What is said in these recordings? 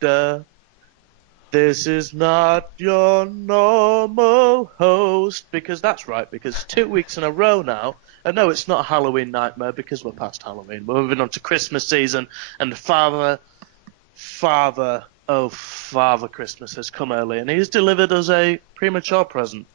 da. This is not your normal host. Because that's right, because 2 weeks in a row now, and no, it's not a Halloween nightmare because we're past Halloween. We're moving on to Christmas season, and Father Christmas has come early, and he's delivered us a premature present.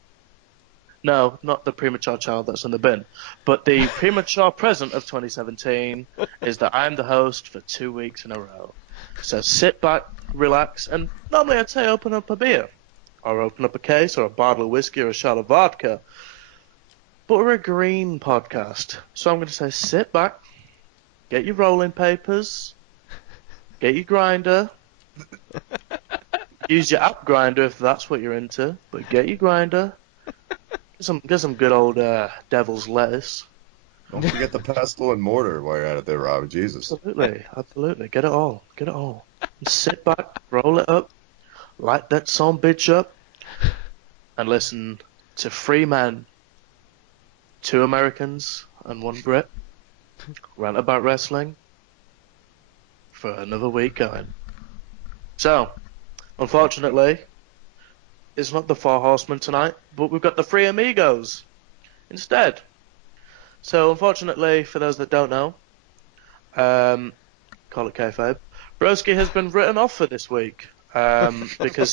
No, not the premature child that's in the bin, but the premature present of 2017 is that I'm the host for 2 weeks in a row. So sit back, relax, and normally I'd say open up a beer, or open up a case, or a bottle of whiskey, or a shot of vodka. But we're a green podcast, so I'm going to say sit back, get your rolling papers, get your grinder, use your app grinder if that's what you're into, but get your grinder, get some good old devil's lettuce. Don't forget the pestle and mortar while you're at it there, Robbie. Jesus. Absolutely. Get it all. And sit back, roll it up, light that son bitch up, and listen to 3 men, 2 Americans, and 1 Brit rant about wrestling for another week going. So, unfortunately, it's not the 4 Horsemen tonight, but we've got the 3 Amigos instead. So, unfortunately, for those that don't know, call it Kayfabe, Broski has been written off for this week because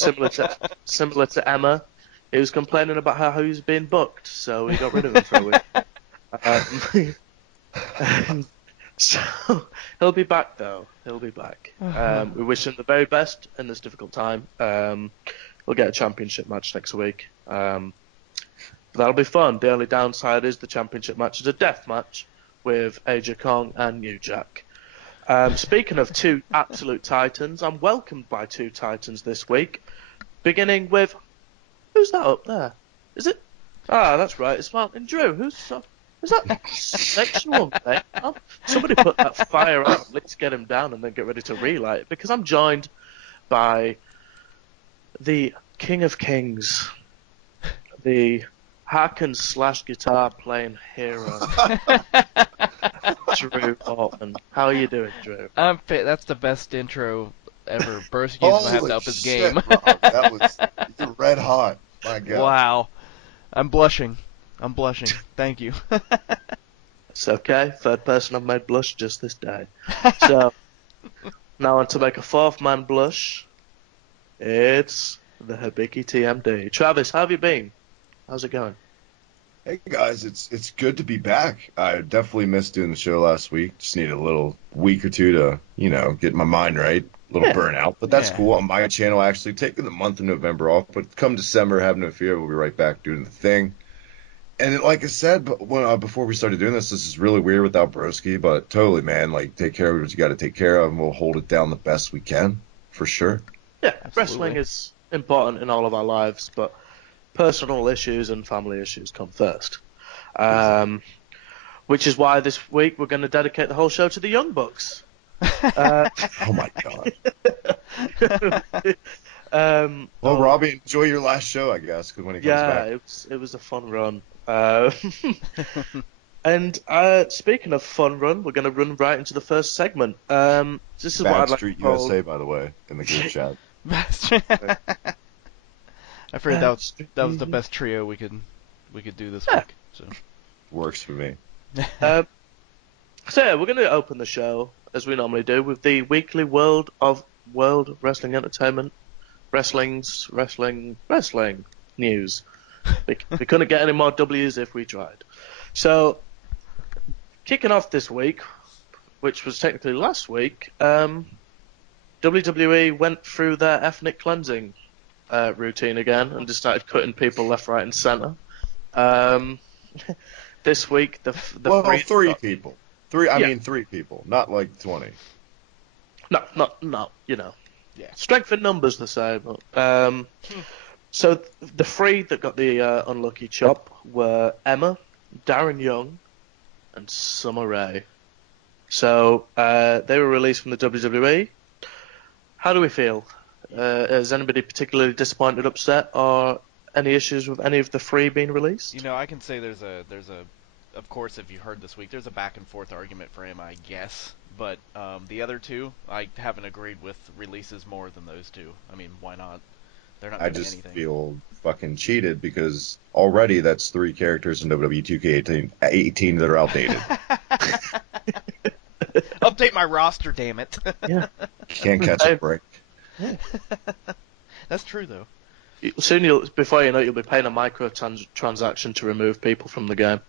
similar to Emma, he was complaining about how he was being booked, so we got rid of him for a week. So he'll be back though. He'll be back. We wish him the very best in this difficult time. We'll get a championship match next week. That'll be fun. The only downside is the championship match is a death match with AJ Kong and New Jack. Speaking of 2 absolute titans, I'm welcomed by 2 titans this week. Beginning with, who's that up there? Is it? Ah, that's right. It's Martin Drew. Is that sexual? Mate? Oh, somebody put that fire out. Let's get him down and then get ready to relight it. Because I'm joined by the King of Kings, the Haken/guitar playing hero, Drew Orton. How are you doing, Drew? I'm fit. That's the best intro ever. Burski's gonna have to up his game. Rob, that was you're red hot. My God. Wow. I'm blushing. Thank you. It's okay. 3rd person I've made blush just this day. So, now on to make a 4th man blush. It's the Hibiki TMD. Travis, how have you been? How's it going? Hey guys, it's good to be back. I definitely missed doing the show last week. Just needed a little week or 2 to, get my mind right. A little burnout, but that's cool. On my channel, actually taking the month of November off, but come December, have no fear, we'll be right back doing the thing. And like I said, before we started doing this is really weird without Broski, but totally, man. Like, take care of what you got to take care of, and we'll hold it down the best we can, for sure. Yeah, Absolutely. Wrestling is important in all of our lives, but personal issues and family issues come first. Which is why this week we're going to dedicate the whole show to the Young Bucks. Oh my God. Robbie, enjoy your last show, I guess, when he comes back. Yeah, it was a fun run. And speaking of fun run, we're going to run right into the first segment. This is what I'd like Street to call... USA, by the way, in the group chat. I figured that was the best trio we could do this week. So works for me. So yeah, we're going to open the show as we normally do with the weekly World Wrestling Entertainment wrestling news. We couldn't get any more W's if we tried. So, kicking off this week, which was technically last week, WWE went through their ethnic cleansing routine again and just started cutting people left, right, and centre. This week, the 3 people. I mean 3 people, not like 20. No, Yeah. Strength in numbers, they say. But, so the 3 that got the unlucky chop were Emma, Darren Young, and Summer Rae. So they were released from the WWE. How do we feel? Is anybody particularly disappointed, upset, or any issues with any of the 3 being released? I can say there's a of course, if you heard this week, there's a back and forth argument for him, I guess. but the other two, I haven't agreed with releases more than those two. I mean, why not? They're not I doing just anything. feel fucking cheated because already that's 3 characters in WWE 2K18 that are outdated. Update my roster, damn it. Yeah. Can't catch a break. That's true, though. Soon, before you know it, you'll be paying a microtransaction to remove people from the game.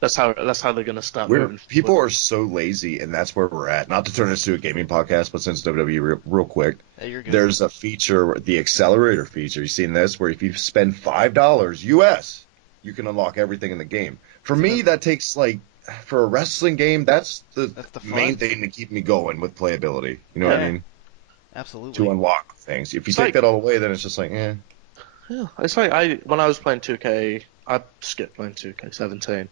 That's how they're going to start moving. People are so lazy, and that's where we're at. Not to turn this to a gaming podcast, but since WWE, real quick, there's a feature, the accelerator feature. You've seen this, where if you spend $5 US, you can unlock everything in the game. For me, that takes for a wrestling game, that's the main thing to keep me going with playability. You know what I mean? Absolutely. To unlock things. If you take that all away, then it's just eh. Yeah, it's like when I was playing 2K, I skipped playing 2K17.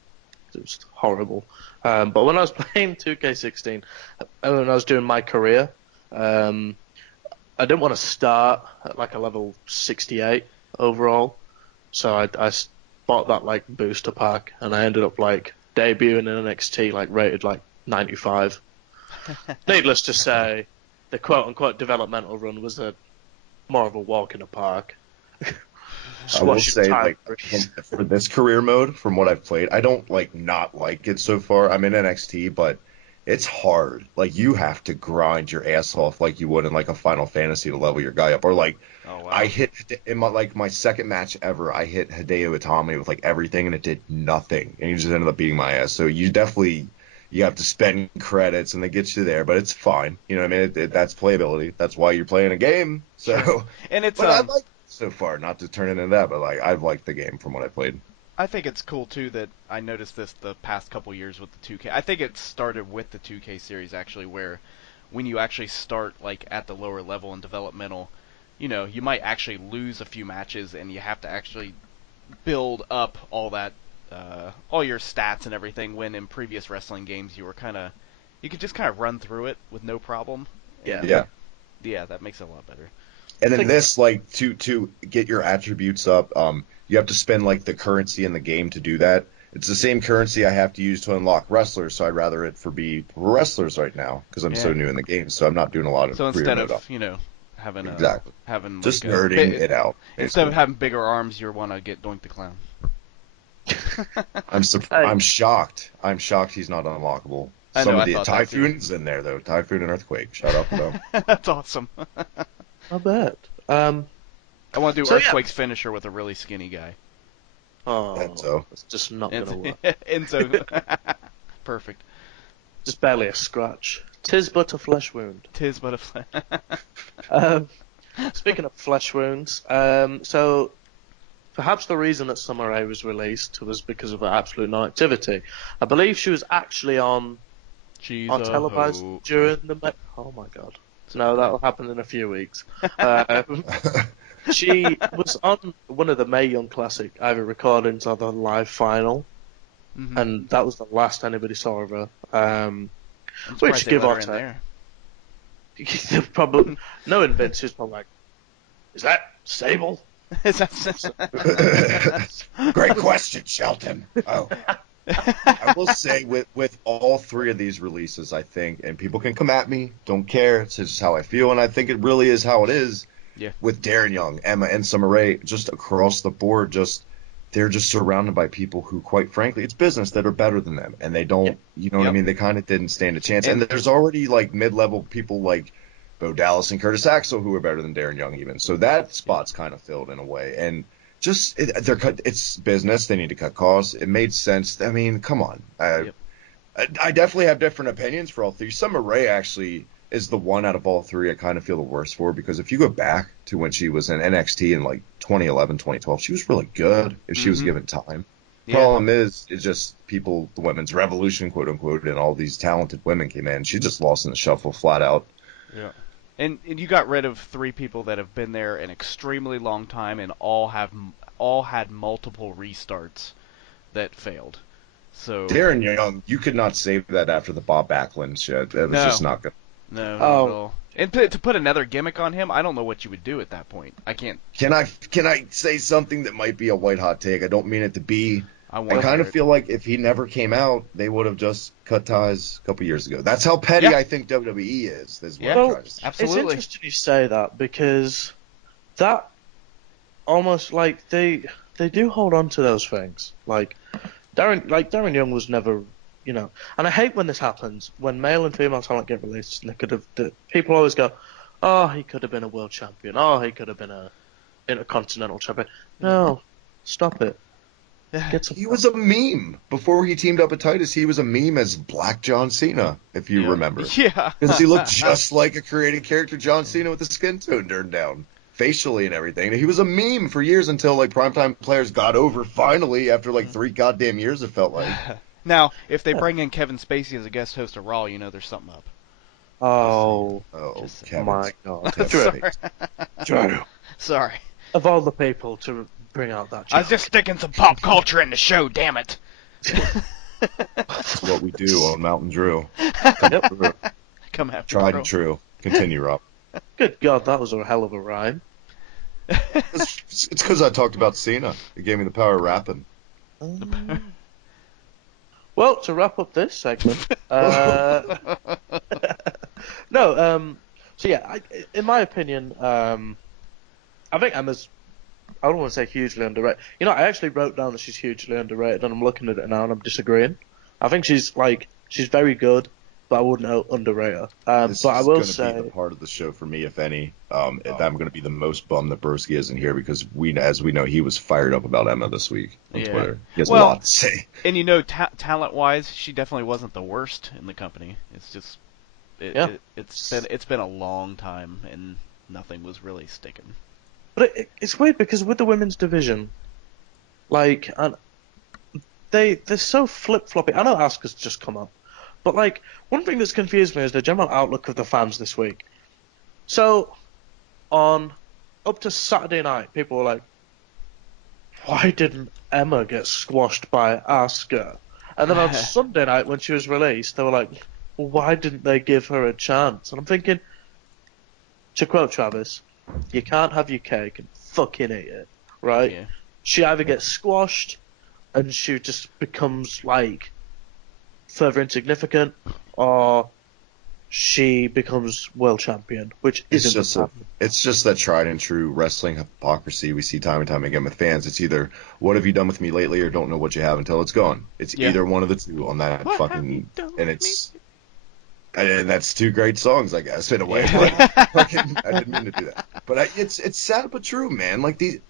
It was horrible. But when I was playing 2K16, when I was doing my career, I didn't want to start at a level 68 overall, so I bought that booster pack, and I ended up debuting in NXT rated 95. Needless to say, the quote-unquote developmental run was more of a walk in the park. I will say, for this career mode, from what I've played, I don't not like it so far. I'm in NXT, but it's hard. You have to grind your ass off like you would in a Final Fantasy to level your guy up. Or oh, wow. I hit in my second match ever, I hit Hideo Itami with everything, and it did nothing, and he just ended up beating my ass. So you have to spend credits, and they get you there, but it's fine. You know what I mean? That's playability. That's why you're playing a game. So, sure. And it's I like so far, not to turn it into that, but I've liked the game from what I played. I think it's cool too that I noticed this the past couple years with the 2K. I think it started with the 2K series actually, where when you actually start at the lower level in developmental, you might actually lose a few matches, and you have to actually build up all that. All your stats and everything, when in previous wrestling games you could just run through it with no problem. Yeah, that makes it a lot better. And then this, to get your attributes up, you have to spend the currency in the game to do that. It's the same currency I have to use to unlock wrestlers, so I'd rather it be wrestlers right now because I'm so new in the game. So I'm not doing a lot of. So instead of having just nerding it out. Basically. Instead of having bigger arms, you want to get Doink the Clown. I'm shocked. I'm shocked he's not unlockable. Some of the Typhoon's in there though. Typhoon and Earthquake. Shout out to them. That's awesome. I bet. I want to do Earthquake's finisher with a really skinny guy. Oh, Enzo. It's just not gonna work. Enzo. Perfect. Just barely a scratch. 'Tis but a flesh wound. Speaking of flesh wounds, so perhaps the reason that Summer Rae was released was because of her absolute non-activity. I believe she was actually on televised during the... Oh my god. No, that'll happen in a few weeks. She was on one of the Mae Young Classic either recordings or the live final, and that was the last anybody saw of her. Which, give or take... Probably... Knowing Vince, he was probably like, is that stable? Great question, Shelton. Oh. I will say with all 3 of these releases, I think, and people can come at me, don't care, it's just how I feel, and I think it really is how it is. Yeah. With Darren Young, Emma, and Summer Rae, just across the board, they're just surrounded by people who, quite frankly, it's business that are better than them, and they don't, you know what I mean? They kind of didn't stand a chance, and there's already mid-level people like Bo Dallas and Curtis Axel who are better than Darren Young even, so that spot's kind of filled in a way, and it's business. They need to cut costs. It made sense. I mean, come on. I definitely have different opinions for all 3. Summer Rae actually is the one out of all 3 I kind of feel the worst for, because if you go back to when she was in NXT in 2011, 2012, she was really good if she was given time. The problem is just the women's revolution, quote unquote, and all these talented women came in. She just lost in the shuffle flat out. Yeah. And you got rid of 3 people that have been there an extremely long time and all had multiple restarts that failed. So Darren Young, you could not save that after the Bob Backlund shit. That was just not good. No, not at all. And to put another gimmick on him, I don't know what you would do at that point. I can't. Can I say something that might be a white hot take? I don't mean it to be. I kind of feel like if he never came out, they would have just cut ties a couple years ago. That's how petty I think WWE is. Absolutely. It's interesting you say that because that almost like they do hold on to those things. Like Darren Young was never, and I hate when this happens when male and female talent get released. And people always go, "Oh, he could have been a world champion. Oh, he could have been a intercontinental champion." No, stop it. He was a meme before he teamed up with Titus. He was a meme as Black John Cena, if you remember. Yeah, because he looked just like a created character John Cena with the skin tone turned down, facially and everything. He was a meme for years until like primetime players got over finally after like 3 goddamn years. It felt like. Now, if they bring in Kevin Spacey as a guest host of Raw, there's something up. Oh Kevin. My God! Drew. Sorry. Of all the people to bring out that joke. I was just sticking some pop culture in the show, damn it. That's what we do on Mountain Drew. Come after Tried and true. Continue, Rob. Good God, that was a hell of a rhyme. It's because I talked about Cena. It gave me the power of rapping. Well, to wrap up this segment, in my opinion, I think Emma's, I don't want to say hugely underrated. I actually wrote down that she's hugely underrated, and I'm looking at it now and I'm disagreeing. I think she's very good, but I wouldn't underrate her. But I will say, be the part of the show for me, if any. If I'm going to be the most bummed that Broski isn't here because as we know, he was fired up about Emma this week on Twitter. He has a lot to say. And talent-wise, she definitely wasn't the worst in the company. It's just, it's been a long time and nothing was really sticking. But it's weird because with the women's division, they're so flip-floppy. I know Asuka's just come up, but one thing that's confused me is the general outlook of the fans this week. So, up to Saturday night, people were like, "Why didn't Emma get squashed by Asuka?" And then on Sunday night, when she was released, they were like, "Well, why didn't they give her a chance?" And I'm thinking, to quote Travis, you can't have your cake and fucking eat it, right? Yeah. She either gets squashed and she just becomes further insignificant, or she becomes world champion, which isn't it's just that tried and true wrestling hypocrisy we see time and time again with fans. It's either what have you done with me lately or don't know what you have until it's gone. It's either one of the two on that and that's 2 great songs, I guess, in a way. I didn't mean to do that. But it's sad but true, man. We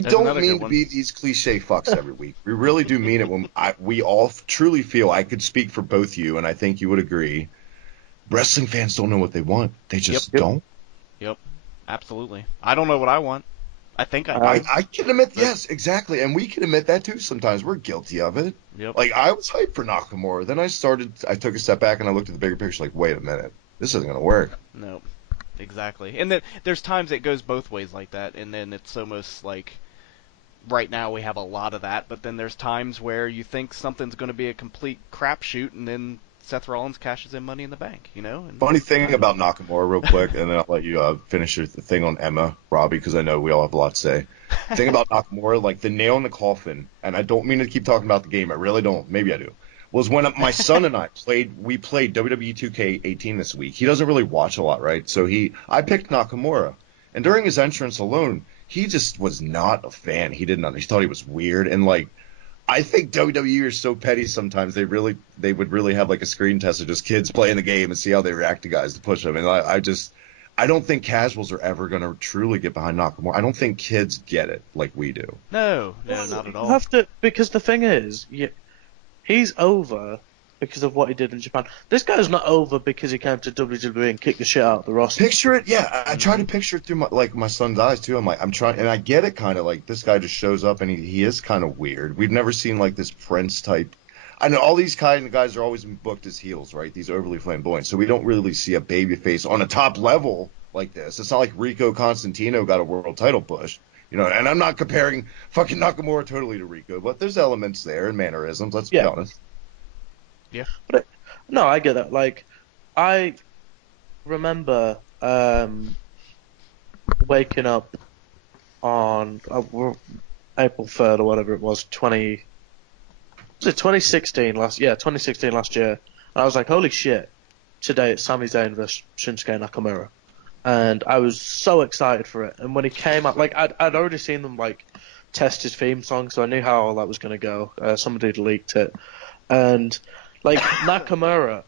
don't mean to be these cliche fucks every week. We really do mean it when we all truly feel, I could speak for both you, and I think you would agree, wrestling fans don't know what they want. They just don't. Yep, absolutely. I don't know what I want. I think I can admit, yes, exactly, and we can admit that too sometimes. We're guilty of it. Yep. I was hyped for Nakamura. Then I took a step back and I looked at the bigger picture wait a minute, this isn't going to work. No, exactly. And then there's times it goes both ways like that, and then it's almost like right now we have a lot of that, but then there's times where you think something's going to be a complete crapshoot, and then Seth Rollins cashes in Money in the Bank, And funny thing about Nakamura, real quick, and then I'll let you finish your thing on Emma, Robbie, because I know we all have a lot to say. Thing about Nakamura, the nail in the coffin, and I don't mean to keep talking about the game, I really don't, maybe I do, was when my son and I played WWE 2K18 this week. He doesn't really watch a lot, right? So I picked Nakamura, and during his entrance alone, he just was not a fan. He thought he was weird, and I think WWE are so petty sometimes. They would really have a screen test of just kids playing the game and see how they react to guys to push them. And I don't think casuals are ever going to truly get behind Nakamura. I don't think kids get it like we do. No, not at all. You have to, because the thing is, he's over because of what he did in Japan. This guy's not over because he came to WWE and kicked the shit out of the roster. Picture it, yeah. I try to picture it through my son's eyes too. I'm trying, and I get it kind of this guy just shows up and he is kind of weird. We've never seen this Prince type. I know all these kind of guys are always booked as heels, right? These overly flamboyant. So we don't really see a babyface on a top level like this. It's not like Rico Constantino got a world title push. And I'm not comparing fucking Nakamura totally to Rico, but there's elements there and mannerisms, let's be honest. Yeah. But no, I get that. I remember waking up on April 3rd or whatever it was, Was it 2016 last? Yeah, 2016 last year. And I was like, holy shit! Today it's Sami Zayn versus Shinsuke Nakamura, and I was so excited for it. And when he came out, like I'd already seen them like test his theme song, so I knew how all that was going to go. Somebody had leaked it, and like Nakamura,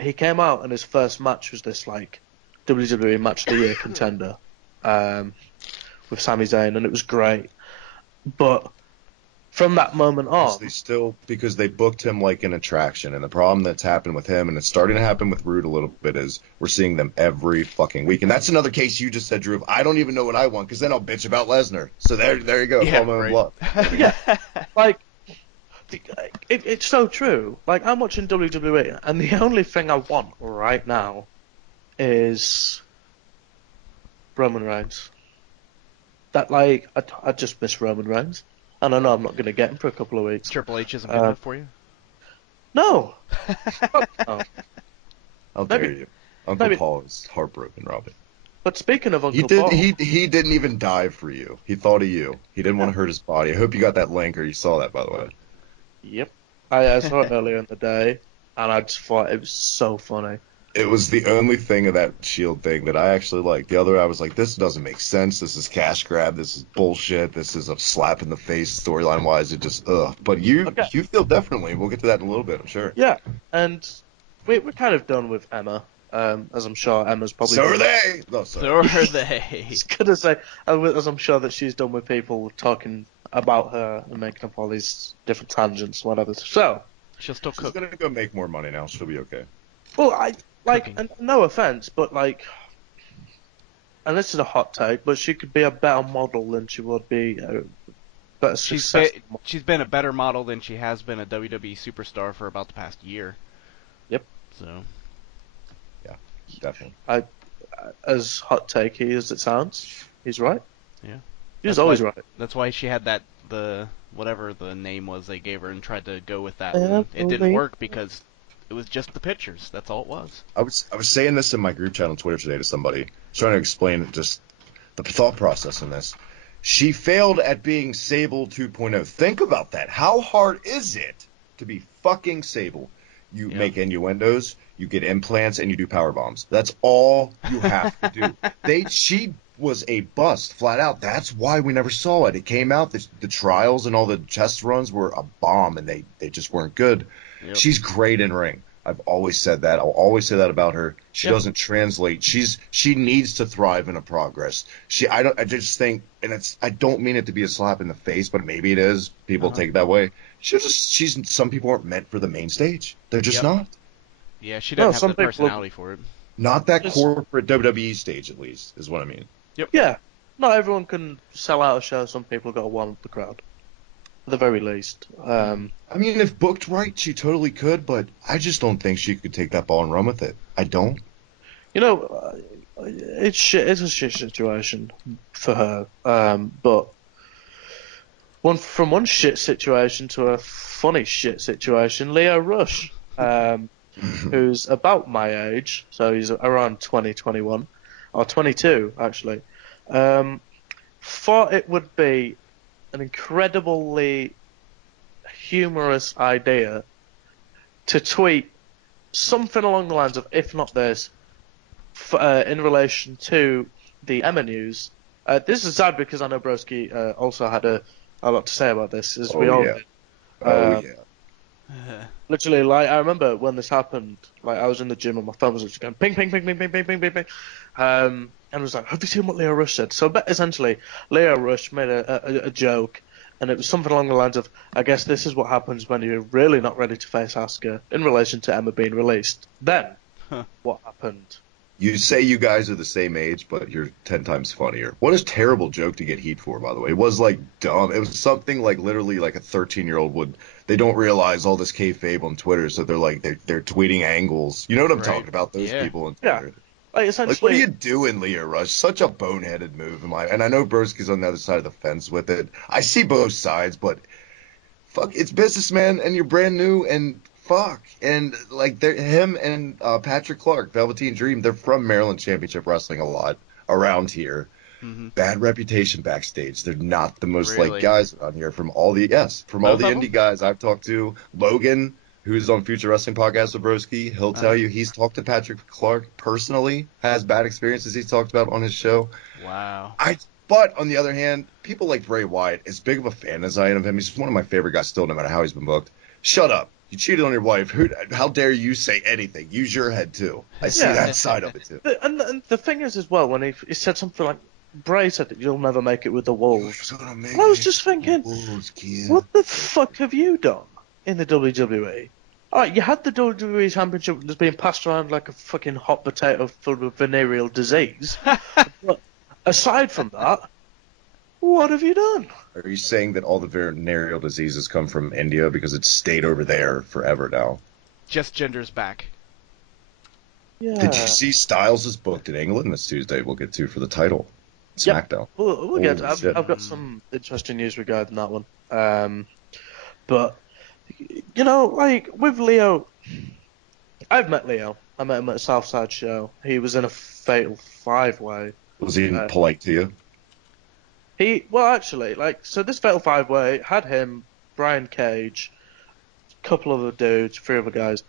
he came out and his first match was this like WWE Match of the Year contender with Sami Zayn, and it was great. But from that moment on, because they booked him like an attraction, and the problem that's happened with him, and it's starting to happen with Rude a little bit, is we're seeing them every fucking week, and that's another case you just said, Drew. I don't even know what I want, because then I'll bitch about Lesnar. So there you go. Yeah, Call my own bluff. yeah, like it's so true. Like I'm watching WWE, and the only thing I want right now is Roman Reigns. That like I just miss Roman Reigns. And I know I'm not going to get him for a couple of weeks. Triple H isn't good enough for you? No. No. How dare you? Uncle Paul is heartbroken, Robbie. But speaking of Uncle Paul... He didn't even dive for you. He thought of you. He didn't want to hurt his body. I hope you got that link, or you saw that, by the way. Yep. I saw it earlier in the day, and I just thought it was so funny. It was the only thing of that Shield thing that I actually liked. The other, I was like, this doesn't make sense. This is cash grab. This is bullshit. This is a slap in the face storyline wise. It just, ugh. But you feel differently. We'll get to that in a little bit, I'm sure. Yeah, and we're kind of done with Emma, as I'm sure Emma's probably... So are they! No, so are they. I was going to say, as I'm sure that she's done with people talking about her and making up all these different tangents, whatever. So... She'll still cook. She's going to go make more money now. She'll be okay. Well, and no offense, but like, and this is a hot take, but she could be a better model than she would be a better successful model. She's been a better model than she has been a WWE superstar for about the past year. Yep. So. Yeah, definitely. As hot takey as it sounds, he's right. Yeah. He's always right. That's why she had whatever the name was they gave her and tried to go with that. And it didn't work because it was just the pictures. That's all it was. I was saying this in my group chat on Twitter today to somebody, trying to explain just the thought process in this. She failed at being Sable 2.0. Think about that. How hard is it to be fucking Sable? You make innuendos, you get implants, and you do power bombs. That's all you have to do. She was a bust, flat out. That's why we never saw it. It came out, the trials and all the test runs were a bomb, and they just weren't good. Yep. She's great in ring. I've always said that. I'll always say that about her. She doesn't translate. She needs to thrive in a progress. I just think, and I don't mean it to be a slap in the face, but maybe it is. People take it that way. Some people aren't meant for the main stage. They're just not. Yeah, she doesn't have the personality for it. Not that corporate WWE stage, at least, is what I mean. Yep. Yeah. Not everyone can sell out a show. Some people got to warm the crowd. At the very least. I mean, if booked right, she totally could, but I just don't think she could take that ball and run with it. I don't. You know, it's a shit situation for her. But from one shit situation to a funny shit situation, Leo Rush, who's about my age, so he's around 20, 21, or 22, actually, thought it would be an incredibly humorous idea to tweet something along the lines of, if not this, in relation to the Emma news. This is sad because I know Broski also had a lot to say about this, as we all did. Literally, like, I remember when this happened, like, I was in the gym and my phone was just going ping, ping, ping, ping, ping, ping, ping, ping, ping. And I was like, have you seen what Leo Rush said? So essentially, Leo Rush made a joke, and it was something along the lines of, I guess this is what happens when you're really not ready to face Asuka in relation to Emma being released. Then, what happened? You say you guys are the same age, but you're 10 times funnier. What a terrible joke to get heat for, by the way. It was, like, dumb. It was something, like, literally, like, a 13-year-old would... They don't realize all this kayfabe on Twitter, so they're, like, they're tweeting angles. You know what I'm talking about? Those people on Twitter. Yeah. Like, what are you doing, Leo Rush? Such a boneheaded move. And I know Broski's on the other side of the fence with it. I see both sides, but fuck, it's business, man, and you're brand new, and fuck. And, like, him and Patrick Clark, Velveteen Dream, they're from Maryland Championship Wrestling a lot around here. Bad reputation backstage. They're not the most Really? liked guys around here from all the indie guys I've talked to. Logan, who's on Future Wrestling Podcast with Broski, he'll tell you he's talked to Patrick Clark personally, has bad experiences he's talked about on his show. Wow. But on the other hand, people like Bray Wyatt, as big of a fan as I am of him, he's one of my favorite guys still, no matter how he's been booked. Shut up. You cheated on your wife. How dare you say anything? Use your head, too. I see that side of it, too. And the thing is, as well, when he said something like, Bray said that you'll never make it with the Wolves. I was just thinking, what the fuck have you done in the WWE? Alright, you had the WWE Championship that's being passed around like a fucking hot potato filled with venereal disease. But aside from that, what have you done? Are you saying that all the venereal diseases come from India because it's stayed over there forever now? Just Gender's back. Yeah. Did you see Styles is booked in England this Tuesday? We'll get to for the title. SmackDown. Yep. We'll get. I've got some interesting news regarding that one. But you know, like with Leo, I've met Leo. I met him at a Southside show. He was in a Fatal 5-Way. Was he polite to you? Actually, so this Fatal 5-Way had him, Brian Cage, a couple other dudes, 3 other guys.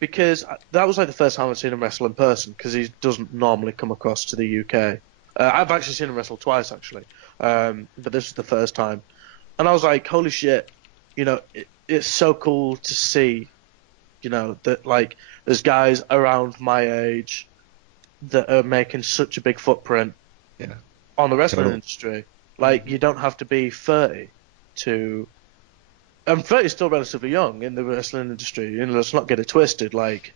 Because that was like the first time I'd seen him wrestle in person, because he doesn't normally come across to the UK. I've actually seen him wrestle twice, actually. But this was the first time. And I was like, holy shit, you know, it's so cool to see, you know, that, like, there's guys around my age that are making such a big footprint on the wrestling industry. Like, you don't have to be 30 to... And 30 is still relatively young in the wrestling industry. You know, let's not get it twisted. Like,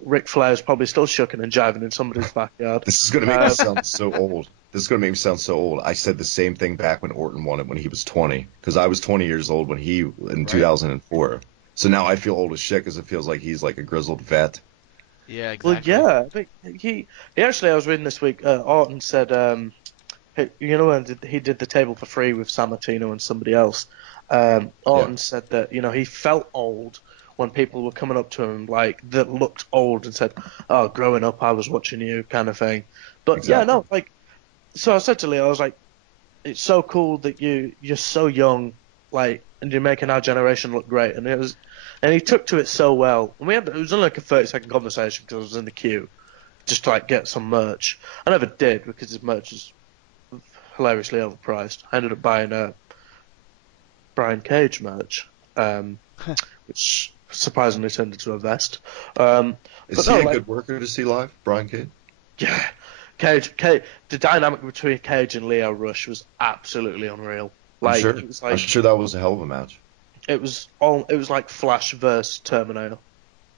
Ric Flair's probably still shucking and jiving in somebody's backyard. This is going to make me sound so old. I said the same thing back when Orton won it when he was 20. Because I was 20 years old when in 2004. So now I feel old as shit because it feels like he's like a grizzled vet. Yeah, exactly. Well, yeah. I think he actually, I was reading this week, Orton said, you know, when he did the table for free with Sammartino and somebody else, Orton said that, you know, he felt old when people were coming up to him, like, that looked old and said, oh, growing up, I was watching you, kind of thing. But, so I said to Leo, I was like, it's so cool that you're so young, like, and you're making our generation look great. And he took to it so well. And it was only like a 30-second conversation because I was in the queue just to, like, get some merch. I never did because his merch is hilariously overpriced. I ended up buying a Brian Cage merch, which surprisingly turned into a vest. Is he a good worker to see live, Brian Cage? Yeah. Cage, the dynamic between Cage and Leo Rush was absolutely unreal. Like, I'm sure that was a hell of a match. It was like Flash versus Terminator,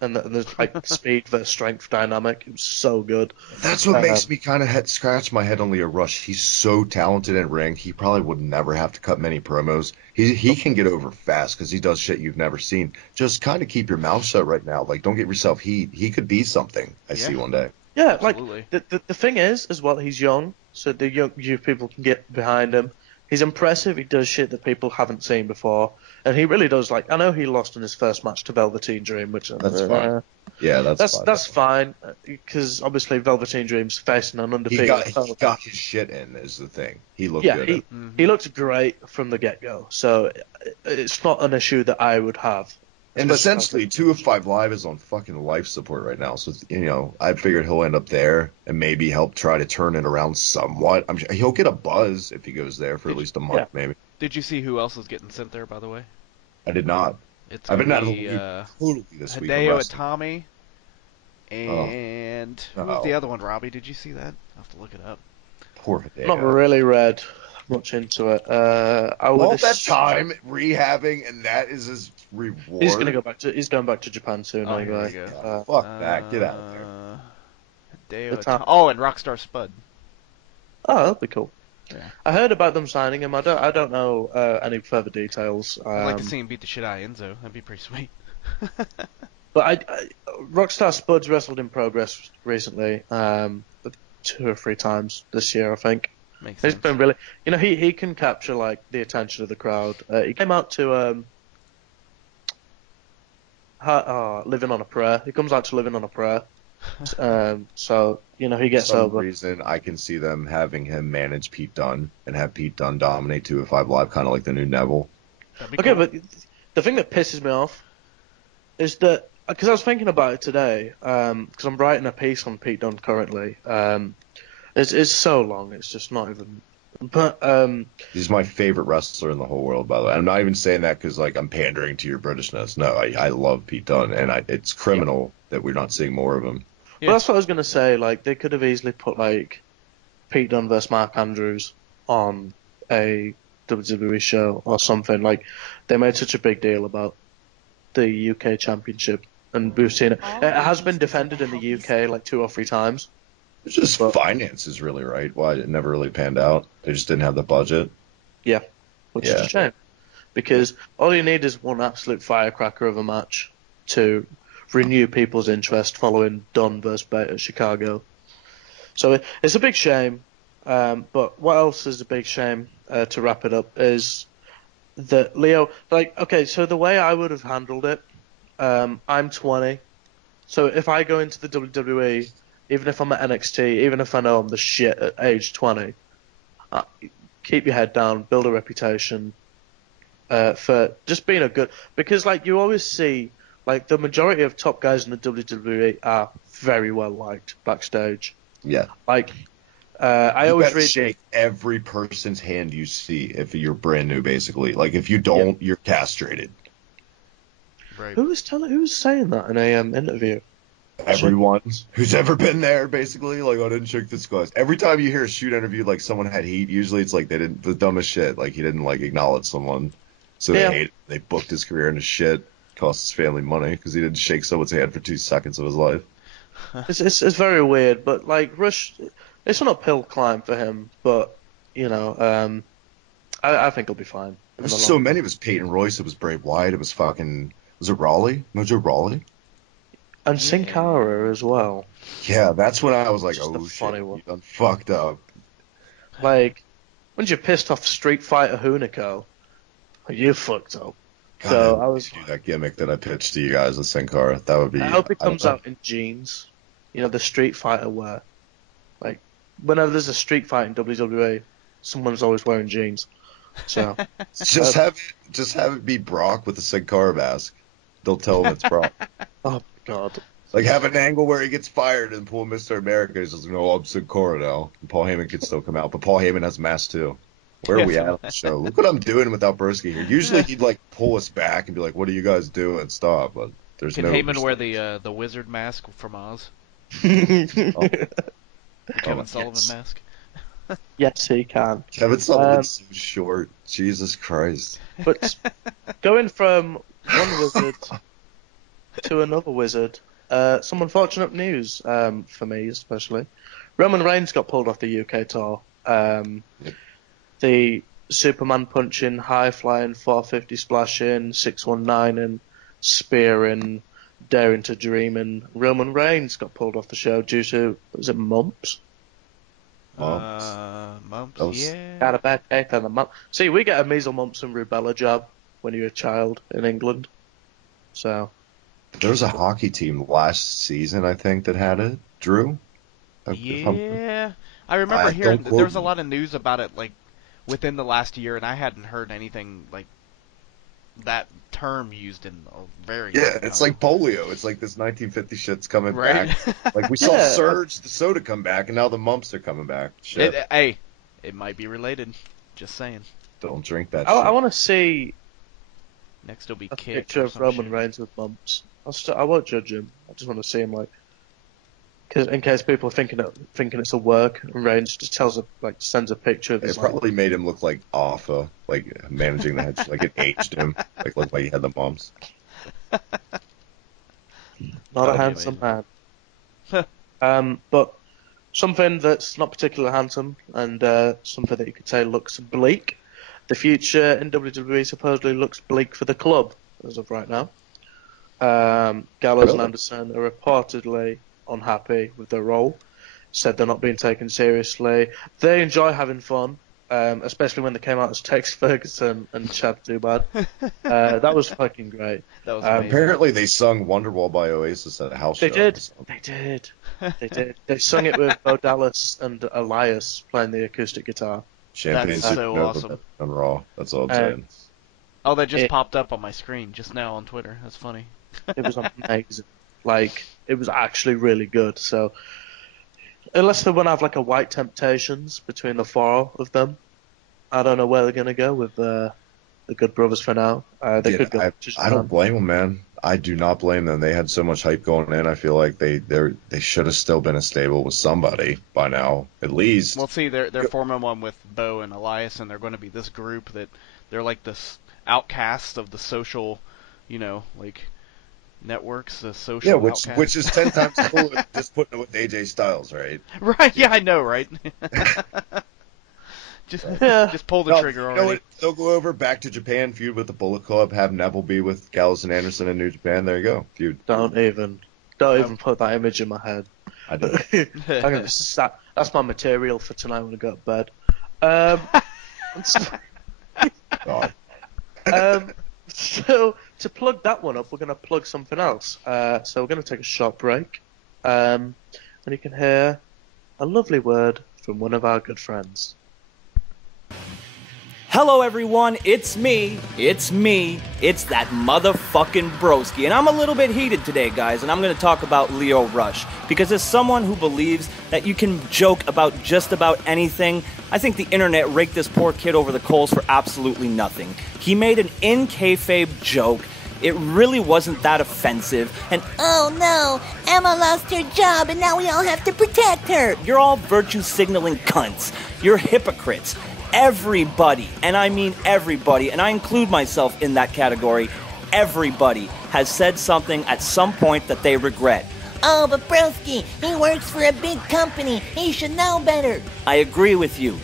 and there's like speed versus strength dynamic. It was so good. That's what makes me kind of scratch my head on Leo Rush. He's so talented in ring. He probably would never have to cut many promos. He can get over fast because he does shit you've never seen. Just kind of keep your mouth shut right now. Like, don't get yourself heat. He could be something. I see one day. Yeah, absolutely. Like the thing is, as well, he's young, so the young people can get behind him. He's impressive. He does shit that people haven't seen before, and he really does. Like, I know he lost in his first match to Velveteen Dream, which that's fine. Yeah, that's fine because obviously Velveteen Dream's facing an undefeated. He got his shit in. Is the thing. He looked good. He looked great from the get-go, so it's not an issue that I would have. And essentially, 205 Live is on fucking life support right now. So, you know, I figured he'll end up there and maybe help try to turn it around somewhat. I'm sure he'll get a buzz if he goes there for at least a month, maybe. Did you see who else is getting sent there, by the way? I did not. I've been out of the totally this week. Hideo Itami and who was the other one? Robbie, did you see that? I'll have to look it up. Poor Hideo. Not really read much into it. All that time rehabbing, and that is his reward. He's going back to Japan soon. Anyway. Fuck that! Get out of there. And Rockstar Spud. Oh, that'd be cool. Yeah. I heard about them signing him. I don't know any further details. I'd like to see him beat the shit out of Enzo. That'd be pretty sweet. But Rockstar Spud's wrestled in Progress recently, 2 or 3 times this year, I think. Makes sense. It's been really, you know, he can capture like the attention of the crowd. He came out to Living on a Prayer. He comes out to Living on a Prayer. So he gets For some over. reason, I can see them having him manage Pete Dunne and have Pete Dunne dominate 205 Live, kind of like the new Neville. Okay, but the thing that pisses me off is that, because I was thinking about it today, because I'm writing a piece on Pete Dunne currently. It's so long, it's just not even. But he's my favorite wrestler in the whole world, by the way. I'm not even saying that because I'm pandering to your Britishness. No, I love Pete Dunne, and it's criminal that we're not seeing more of him. Yeah. Well, that's what I was gonna say. Like, they could have easily put Pete Dunne versus Mark Andrews on a WWE show or something. Like, they made such a big deal about the UK Championship, and we've seen it. It has been defended in the UK like 2 or 3 times. It's just finances, really, right? Why it never really panned out. They just didn't have the budget. Yeah, which is a shame. Because all you need is one absolute firecracker of a match to renew people's interest following Dunne versus Bate at Chicago. So it's a big shame. But what else is a big shame, to wrap it up, is that Leo, so the way I would have handled it, I'm 20. So if I go into the WWE, even if I'm at NXT, even if I know I'm the shit at age 20, keep your head down, build a reputation for just being a good... Because, you always see, the majority of top guys in the WWE are very well liked backstage. Yeah. I always read... shake every person's hand you see if you're brand new, basically. If you don't, you're castrated. Right. Who was saying that in a interview? Everyone who's ever been there, basically, I didn't shake this guy's. Every time you hear a shoot interview, someone had heat, usually it's they didn't, the dumbest shit, he didn't acknowledge someone, so they hate it. They booked his career into shit, cost his family money because he didn't shake someone's hand for 2 seconds of his life. It's very weird, but Rush, it's an uphill climb for him, but I think he'll be fine. There's so many. It was Peyton Royce, it was Bray Wyatt, it was was it Raleigh? Mojo Rawley? And Sin Cara as well. Yeah, that's when I was like, just oh shit, one. you done fucked up. When you pissed off Street Fighter Hunico, you fucked up. God, so I was do that gimmick that I pitched to you guys with Sin Cara. That would be. I hope it comes out in jeans. The Street Fighter wear. Whenever there's a street fight in WWE, someone's always wearing jeans. So just have it be Brock with the Sin Cara mask. They'll tell him it's Brock. Oh God. Have an angle where he gets fired and pull Mr. America. He's just no, I'm Sin Cara now. And Paul Heyman can still come out, but Paul Heyman has a mask too. Where are we at on the show? Look what I'm doing without Bursky here. Usually he'd pull us back and be like, "What are you guys doing? Stop!" But there's Can no. Can Heyman wear the wizard mask from Oz? The Kevin Sullivan mask. Yes, he can. Kevin Sullivan's so short. Jesus Christ. But going from one wizard to another wizard, some unfortunate news for me especially. Roman Reigns got pulled off the UK tour. The Superman punching, high flying, 450 splashing, 619 and spearing, daring to dream, and Roman Reigns got pulled off the show due to, was it mumps? Mumps, yeah. Got a bad case on the mumps. See, we get a measles, mumps, and rubella jab when you're a child in England. So there was a hockey team last season, I think, that had it. Drew? Yeah. I remember hearing there was a lot of news about it, within the last year, and I hadn't heard anything that term used in a very long time. It's like polio. It's like this 1950 shit's coming right? back. We saw Surge, the soda, come back, and now the mumps are coming back. Shit. It might be related. Just saying. Don't drink that shit. I want to see next will be a Kick picture of Roman Reigns with mumps. I won't judge him. I just want to see him in case people are thinking it's a work, and Reigns just sends a picture of his. It probably made him look like Alpha, managing the head, it aged him, looked like he had the mumps. Not a handsome man. But something that's not particularly handsome, and something that you could say looks bleak. The future in WWE supposedly looks bleak for the club as of right now. Gallows and Anderson are reportedly unhappy with their role, said they're not being taken seriously. They enjoy having fun, especially when they came out as Tex Ferguson and Chad Dubad. That was fucking great. That was amazing. Apparently they sung Wonderwall by Oasis at a house show. They did. They did. They sung it with Bo Dallas and Elias playing the acoustic guitar. Champagne That's so awesome. On Raw. That's all I'm saying. Oh, that just popped up on my screen just now on Twitter. That's funny. It was amazing. Like, it was actually really good. So, unless they want to have like a White Temptations between the four of them, I don't know where they're gonna go with the Good Brothers for now. They could go. I don't blame them, man. I do not blame them. They had so much hype going in. I feel like they should have still been a stable with somebody by now, at least. Well, see, they're forming one with Bo and Elias, and they're going to be this group that they're like this outcast of the social, like networks, the social outcast. which is 10 times cooler than just putting it with AJ Styles, right? Right? Yeah, I know, right? Just pull the trigger already. You know what? They'll go over back to Japan, feud with the Bullet Club, have Neville be with Gallows and Anderson in New Japan. There you go, feud. Don't even put that image in my head. I do. That's my material for tonight when I go to bed. God. So to plug that one up, we're going to plug something else. So we're going to take a short break, and you can hear a lovely word from one of our good friends. Hello everyone, it's me, it's that motherfucking broski, and I'm a little bit heated today, guys, and I'm going to talk about Leo Rush, because as someone who believes that you can joke about just about anything, I think the internet raked this poor kid over the coals for absolutely nothing. He made an in-kayfabe joke. It really wasn't that offensive, and oh no, Emma lost her job and now we all have to protect her. You're all virtue signaling cunts. You're hypocrites. Everybody, and I mean everybody, and I include myself in that category, everybody has said something at some point that they regret. Oh, but broski, he works for a big company. He should know better. I agree with you.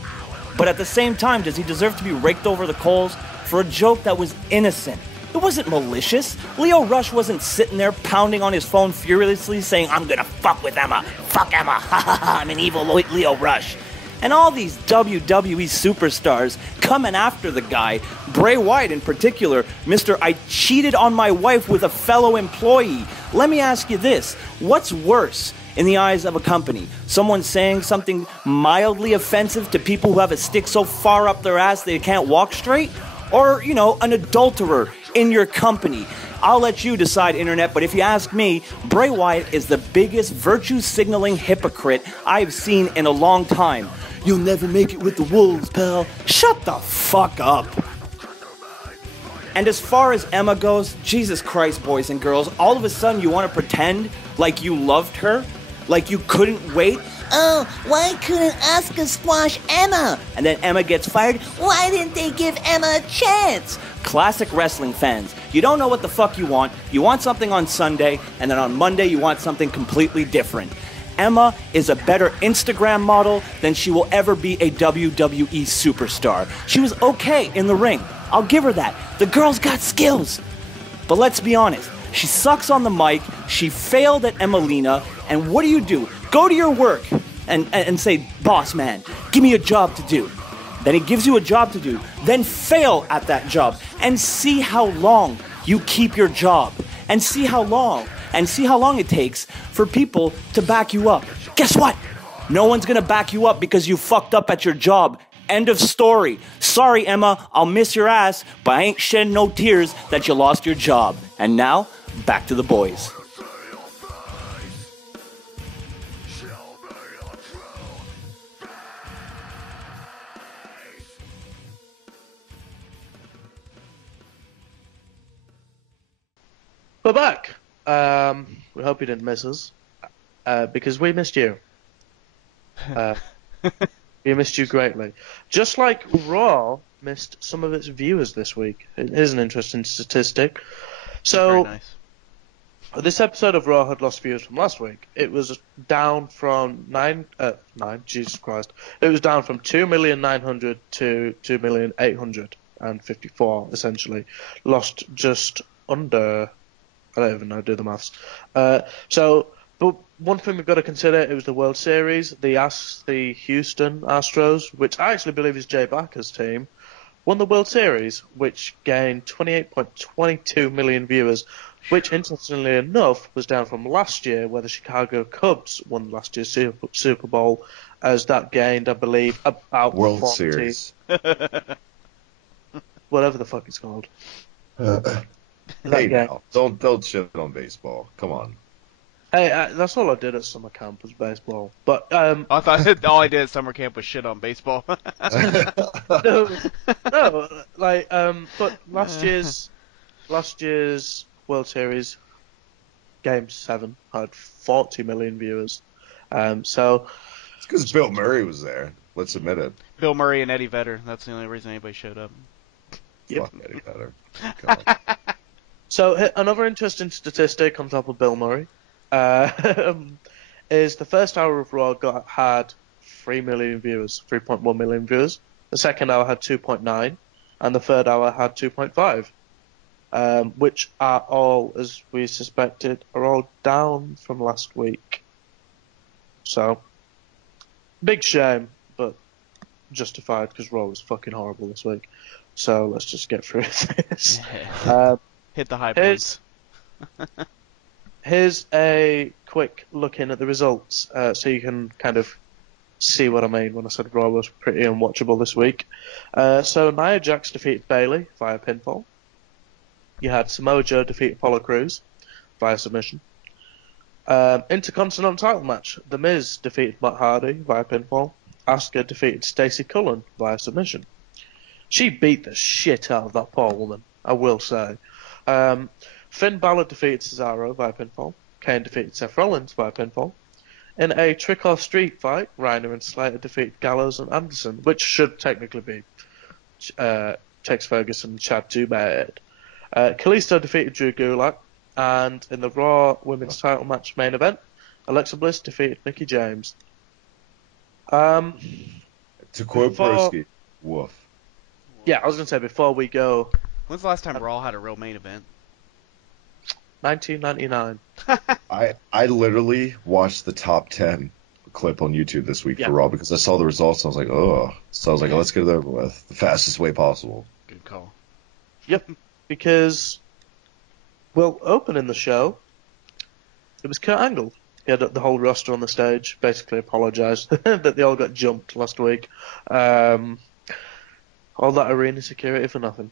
But at the same time, does he deserve to be raked over the coals for a joke that was innocent? It wasn't malicious. Leo Rush wasn't sitting there pounding on his phone furiously saying, I'm gonna fuck with Emma. Fuck Emma. Ha ha ha, I'm an evil Leo Rush. And all these WWE superstars coming after the guy, Bray Wyatt in particular, Mr. I cheated on my wife with a fellow employee. Let me ask you this, what's worse in the eyes of a company? Someone saying something mildly offensive to people who have a stick so far up their ass they can't walk straight? Or, an adulterer in your company? I'll let you decide, Internet, but if you ask me, Bray Wyatt is the biggest virtue-signaling hypocrite I've seen in a long time. You'll never make it with the Wolves, pal. Shut the fuck up. And as far as Emma goes, Jesus Christ, boys and girls, all of a sudden you want to pretend like you loved her? Like you couldn't wait? Oh, why couldn't Asuka squash Emma? And then Emma gets fired? Why didn't they give Emma a chance? Classic wrestling fans. You don't know what the fuck you want. You want something on Sunday, and then on Monday you want something completely different. Emma is a better Instagram model than she will ever be a WWE superstar. She was okay in the ring. I'll give her that. The girl's got skills. But let's be honest. She sucks on the mic. She failed at Emelina. And what do? Go to your work and say, boss man, give me a job to do. Then he gives you a job to do. Then fail at that job. And see how long you keep your job. And see how long it takes for people to back you up. Guess what? No one's gonna back you up because you fucked up at your job. End of story. Sorry, Emma, I'll miss your ass, but I ain't shedding no tears that you lost your job. And now, back to the boys. We're back. We hope you didn't miss us, because we missed you. We missed you greatly. Just like Raw missed some of its viewers this week. It is an interesting statistic. So, Very nice. This episode of Raw had lost viewers from last week. It was down from Jesus Christ. It was down from 2,900,000 to 2,854,000, essentially. Lost just under... I don't even know, do the maths. But one thing we've got to consider, it was the World Series. The Houston Astros, which I actually believe is Jay Backer's team, won the World Series, which gained 28.22 million viewers. which, interestingly enough, was down from last year, where the Chicago Cubs won last year's Super Bowl, as that gained, I believe, about World 40, Series. whatever the fuck it's called. Hey, now, don't shit on baseball. Come on. Hey, that's all I did at summer camp was baseball. But I thought all I did at summer camp was shit on baseball. no, like but last year's World Series Game 7 had 40 million viewers. So It's because Bill Murray was there. Let's admit it. Bill Murray and Eddie Vedder. That's the only reason anybody showed up. Yep. Fuck Eddie Vedder. God. So another interesting statistic on top of Bill Murray is the first hour of Raw had 3 million viewers, 3.1 million viewers. The second hour had 2.9, and the third hour had 2.5, which are all, as we suspected, are all down from last week. So, big shame, but justified because Raw was fucking horrible this week. So let's just get through this. Hit the high points. Here's a quick look in at the results, so you can kind of see what I mean when I said Raw was pretty unwatchable this week. So Nia Jax defeated Bayley via pinfall. You had Samoa Joe defeat Apollo Crews via submission. Intercontinental title match. The Miz defeated Matt Hardy via pinfall. Asuka defeated Stacey Cullen via submission. She beat the shit out of that poor woman, I will say. Finn Balor defeated Cesaro via pinfall. Kane defeated Seth Rollins via pinfall. In a trick or street fight, Reiner and Slater defeated Gallows and Anderson, which should technically be Tex Ferguson and Chad Too Bad. Kalisto defeated Drew Gulak. And in the Raw Women's title match main event, Alexa Bliss defeated Mickie James. To quote Broski, woof. Yeah, I was going to say, before we go... When's the last time Raw had a real main event? 1999. I literally watched the top 10 clip on YouTube this week for Raw because I saw the results and I was like, oh. So I was like, let's get it over with the fastest way possible. Good call. Yep, because, well, opening the show, it was Kurt Angle. He had the whole roster on the stage, basically apologised that they all got jumped last week. All that arena security for nothing.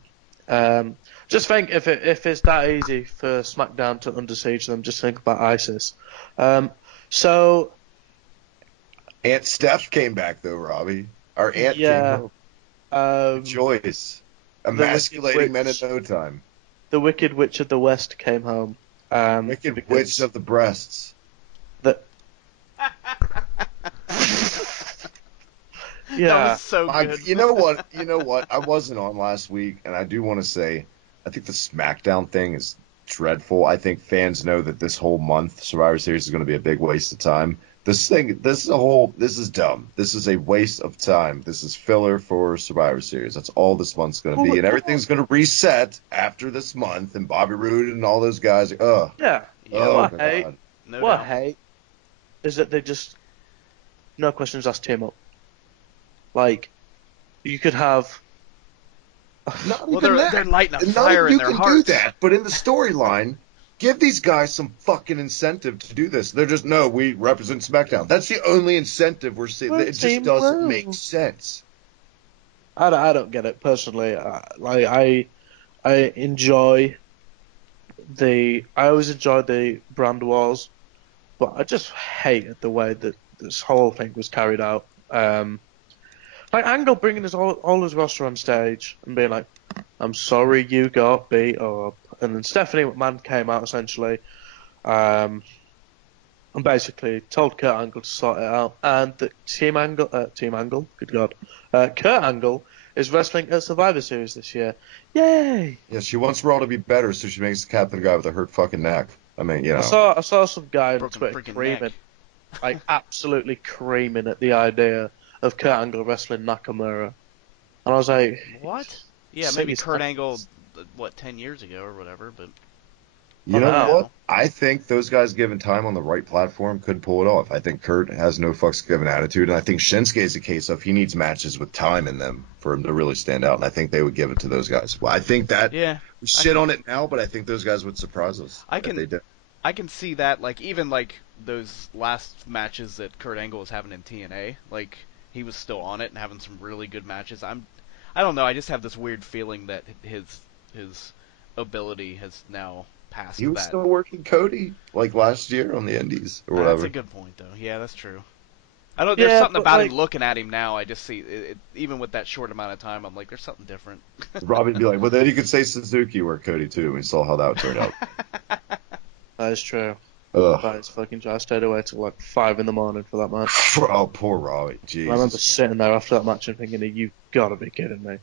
Just think, if it's that easy for SmackDown to under-siege them, just think about ISIS. So... Aunt Steph came back, though, Robbie. Our aunt came home. Joyce. Emasculating men in no time. The Wicked Witch of the West came home. Wicked Witch of the breasts. Yeah. That was so good. You know what? I wasn't on last week, and I do want to say, I think the SmackDown thing is dreadful. I think fans know that this whole month Survivor Series is going to be a big waste of time. This is dumb. This is a waste of time. This is filler for Survivor Series. That's all this month's going to be, and everything's going to reset after this month. And Bobby Roode and all those guys. Yeah. What I hate is that they just no questions asked team up. Like, you could have. Well, they're lighting a fire in their hearts. You can do that, but in the storyline, give these guys some fucking incentive to do this. They're just, no, we represent SmackDown. That's the only incentive we're seeing. It just doesn't make sense. I don't get it personally. I enjoy I always enjoyed the brand wars, but I just hated the way that this whole thing was carried out. Like Angle bringing all his roster on stage and being like, "I'm sorry you got beat up," and then Stephanie McMahon came out essentially, and basically told Kurt Angle to sort it out. And the Team Angle, good God, Kurt Angle is wrestling at Survivor Series this year. Yay! Yeah, she wants Raw to be better, so she makes the captain guy with a hurt fucking neck. I mean, you know. I saw some guy on Twitter creaming, like absolutely creaming at the idea of Kurt Angle wrestling Nakamura. And I was like... What? Yeah, maybe Kurt Angle, 10 years ago or whatever, but... You know what? I think those guys given time on the right platform could pull it off. I think Kurt has no fucks given attitude, and I think Shinsuke is a case of he needs matches with time in them for him to really stand out, and I think they would give it to those guys. Well, I think that we shit on it now, but I think those guys would surprise us. I can see that, like, even like those last matches that Kurt Angle was having in TNA, like he was still on it and having some really good matches. I don't know, I just have this weird feeling that his ability has now passed that. He was still working Cody like last year on the Indies or whatever. That's a good point, though. Yeah, that's true. I don't. There's something about him looking at him now. I just see it, even with that short amount of time. I'm like, there's something different. Robbie'd be like, well, then you could say Suzuki worked Cody too. We saw how that turned out. That is true. Ugh. That is fucking true. I stayed away till like 5 in the morning for that match. Oh, poor Robbie. Jesus. I remember sitting there after that match and thinking, you gotta be kidding me.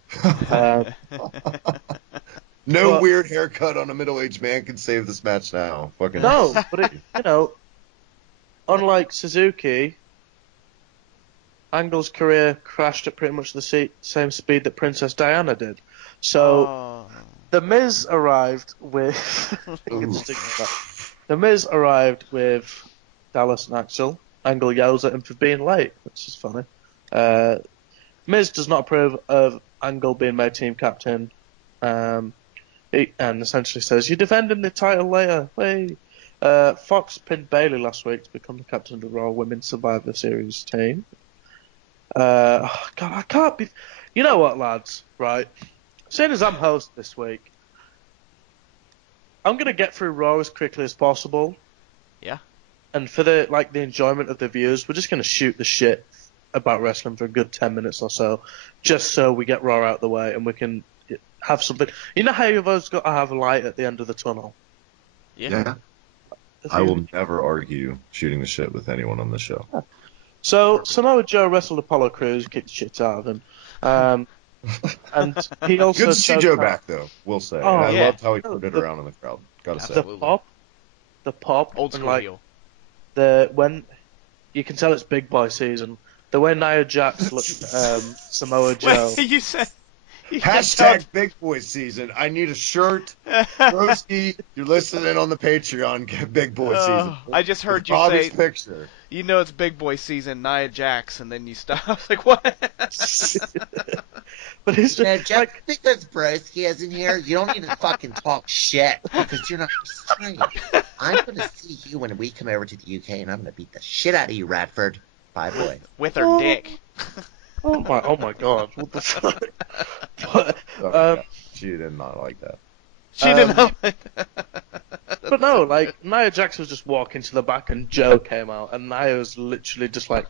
No weird haircut on a middle-aged man can save this match now. Fucking no, but unlike Suzuki, Angle's career crashed at pretty much the same speed that Princess Diana did. So The Miz arrived with The Miz arrived with Dallas and Axel. Angle yells at him for being late, which is funny. Miz does not approve of Angle being made team captain. And essentially says, you're defending the title later. Hey. Fox pinned Bayley last week to become the captain of the Raw Women's Survivor Series team. God, I can't be... You know what, lads, right? Seeing as I'm host this week, I'm going to get through Raw as quickly as possible. Yeah. And for the enjoyment of the viewers, we're just going to shoot the shit about wrestling for a good 10 minutes or so, just so we get Raw out the way and we can have something. You know how you've always got to have a light at the end of the tunnel? Yeah. I will never argue shooting the shit with anyone on the show. Yeah. So Samoa Joe wrestled Apollo Crews, kicked the shit out of him. And he also good to see Joe back, though, we'll say. I loved how he turned it around in the crowd. Gotta say. The pop. Old school heel. When you can tell it's big boy season. The way Nia Jax looked Samoa Joe. Wait, you said... Hashtag Big Boy season. I need a shirt. Broski, you're listening on the Patreon. Get Big Boy season. I just heard you Robbie's say, picture. You know it's Big Boy season, Nia Jax, and then you stop. I was like, what? But it's just just because Broski isn't here, you don't need to fucking talk shit because you're not straight. I'm going to see you when we come over to the UK, and I'm going to beat the shit out of you, Radford. Bye, boy. With her dick. Oh my god, what the fuck? But, she did not like that. She did not like that. But no, Nia Jax was just walking to the back and Joe came out, and Nia was literally just like,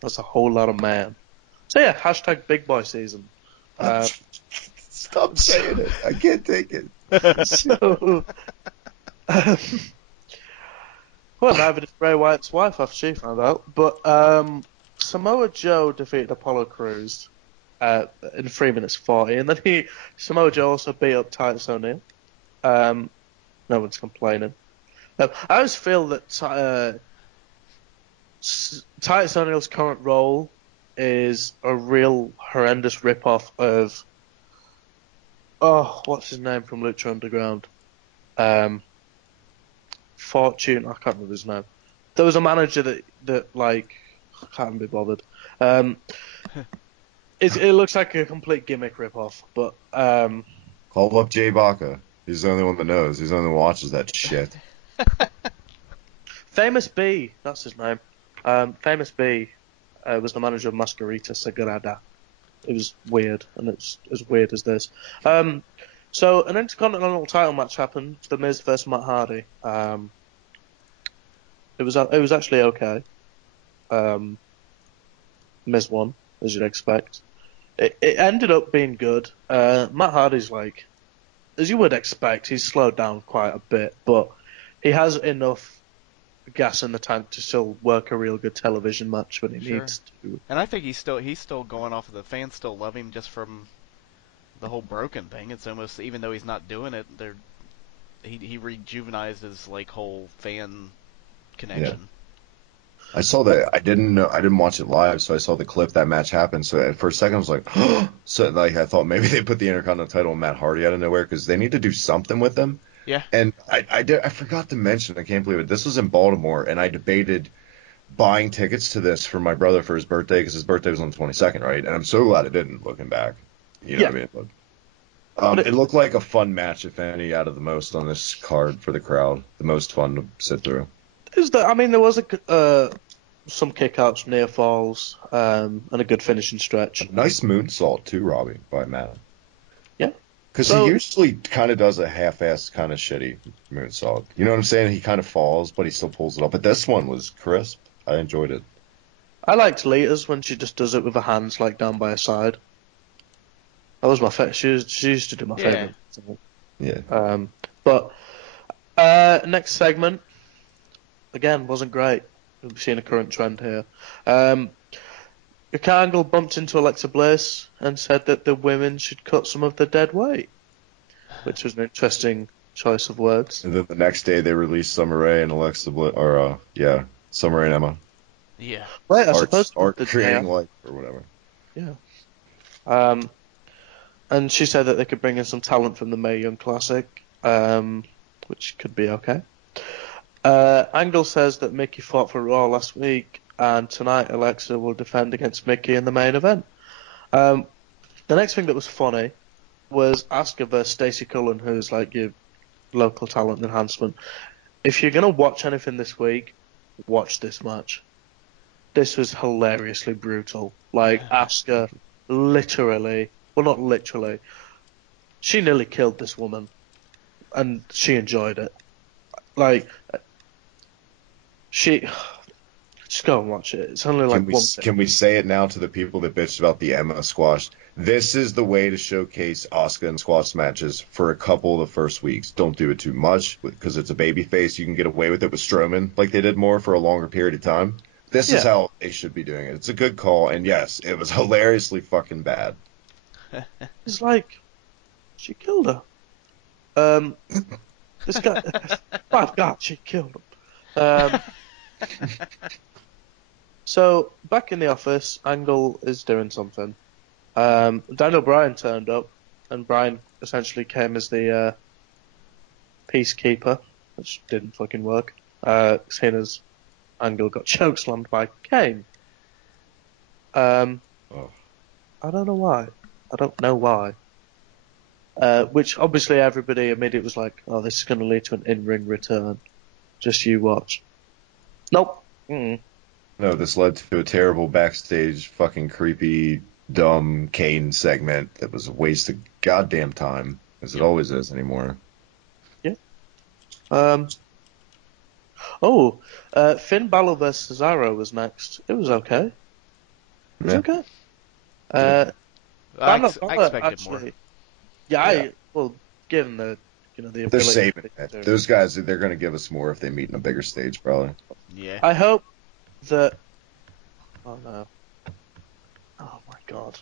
that's a whole lot of man. So yeah, hashtag Big Boy season. Stop saying it. I can't take it. So, well, neither did Bray Wyatt's wife after she found out. But Samoa Joe defeated Apollo Crews in 3 minutes 40, and then Samoa Joe also beat up Titus O'Neil. No one's complaining. I always feel that Titus O'Neil's current role is a real horrendous rip-off of what's his name from Lucha Underground? Fortune, I can't remember his name. There was a manager that I can't be bothered. It looks like a complete gimmick rip-off, but call up Jay Baca. He's the only one that knows. He's the only one that watches that shit. Famous B, that's his name. Famous B was the manager of Mascarita Sagrada. It was weird, and it's as weird as this. So an Intercontinental title match happened. The Miz versus Matt Hardy. It was actually okay. Miz won, as you'd expect. It ended up being good. Matt Hardy's as you would expect, he's slowed down quite a bit, but he has enough gas in the tank to still work a real good television match when he needs to. And I think he's still going off of the fans still love him just from the whole broken thing. It's almost, even though he's not doing it, he rejuvenized his whole fan connection. Yeah. I saw that. I didn't watch it live, so I saw the clip that match happened. So for a second I was like, so I thought maybe they put the Intercontinental title on Matt Hardy out of nowhere because they need to do something with him. Yeah. And I forgot to mention, I can't believe it. This was in Baltimore, and I debated buying tickets to this for my brother for his birthday, because his birthday was on the 22nd, right? And I'm so glad I didn't, looking back. You know what I mean? But, it looked like a fun match, if any, out of the most on this card for the crowd. The most fun to sit through. There was some kickouts, near falls, and a good finishing stretch. A nice moonsault, too, Robbie, by Matt. Yeah. Because he usually kind of does a half-assed kind of shitty moonsault. You know what I'm saying? He kind of falls, but he still pulls it up. But this one was crisp. I enjoyed it. I liked Lita's when she just does it with her hands, like, down by her side. That was my favorite. She used to do my favorite. Yeah. But next segment, again, wasn't great. We've seen a current trend here. Angle bumped into Alexa Bliss and said that the women should cut some of the dead weight, which was an interesting choice of words. And then the next day they released Summer Rae and Alexa Bliss, Summer Rae and Emma. Yeah. Right, I suppose art creating life or whatever. Yeah. And she said that they could bring in some talent from the Mae Young Classic, which could be okay. Angle says that Mickey fought for Raw last week, and tonight Alexa will defend against Mickey in the main event. The next thing that was funny was Asuka versus Stacey Cullen, who's like your local talent enhancement. If you're going to watch anything this week, watch this match. This was hilariously brutal. Like, Asuka literally, well, not literally, she nearly killed this woman, and she enjoyed it. Like, just go and watch it. It's only like one thing. Can we say it now to the people that bitched about the Emma squash? This is the way to showcase Asuka in squash matches for a couple of the first weeks. Don't do it too much, because it's a babyface. You can get away with it with Strowman, like they did more for a longer period of time. This is how they should be doing it. It's a good call, and yes, it was hilariously fucking bad. It's like, she killed her. This guy, my God, she killed him. So, back in the office, Angle is doing something. Daniel Bryan turned up, and Bryan essentially came as the peacekeeper, which didn't fucking work, seeing as Angle got chokeslammed by Kane. I don't know why. I don't know why. Which obviously everybody immediately was like, oh, this is going to lead to an in-ring return. Just you watch. Nope. Mm-mm. No, this led to a terrible backstage, fucking creepy, dumb Kane segment that was a waste of goddamn time, as it always is anymore. Yeah. Finn Balor vs. Cesaro was next. It was okay. It was okay. I expected more. Yeah, given the ability. They're saving it. Those guys, they're going to give us more if they meet in a bigger stage, probably. Yeah. I hope that. Oh no. Oh my God.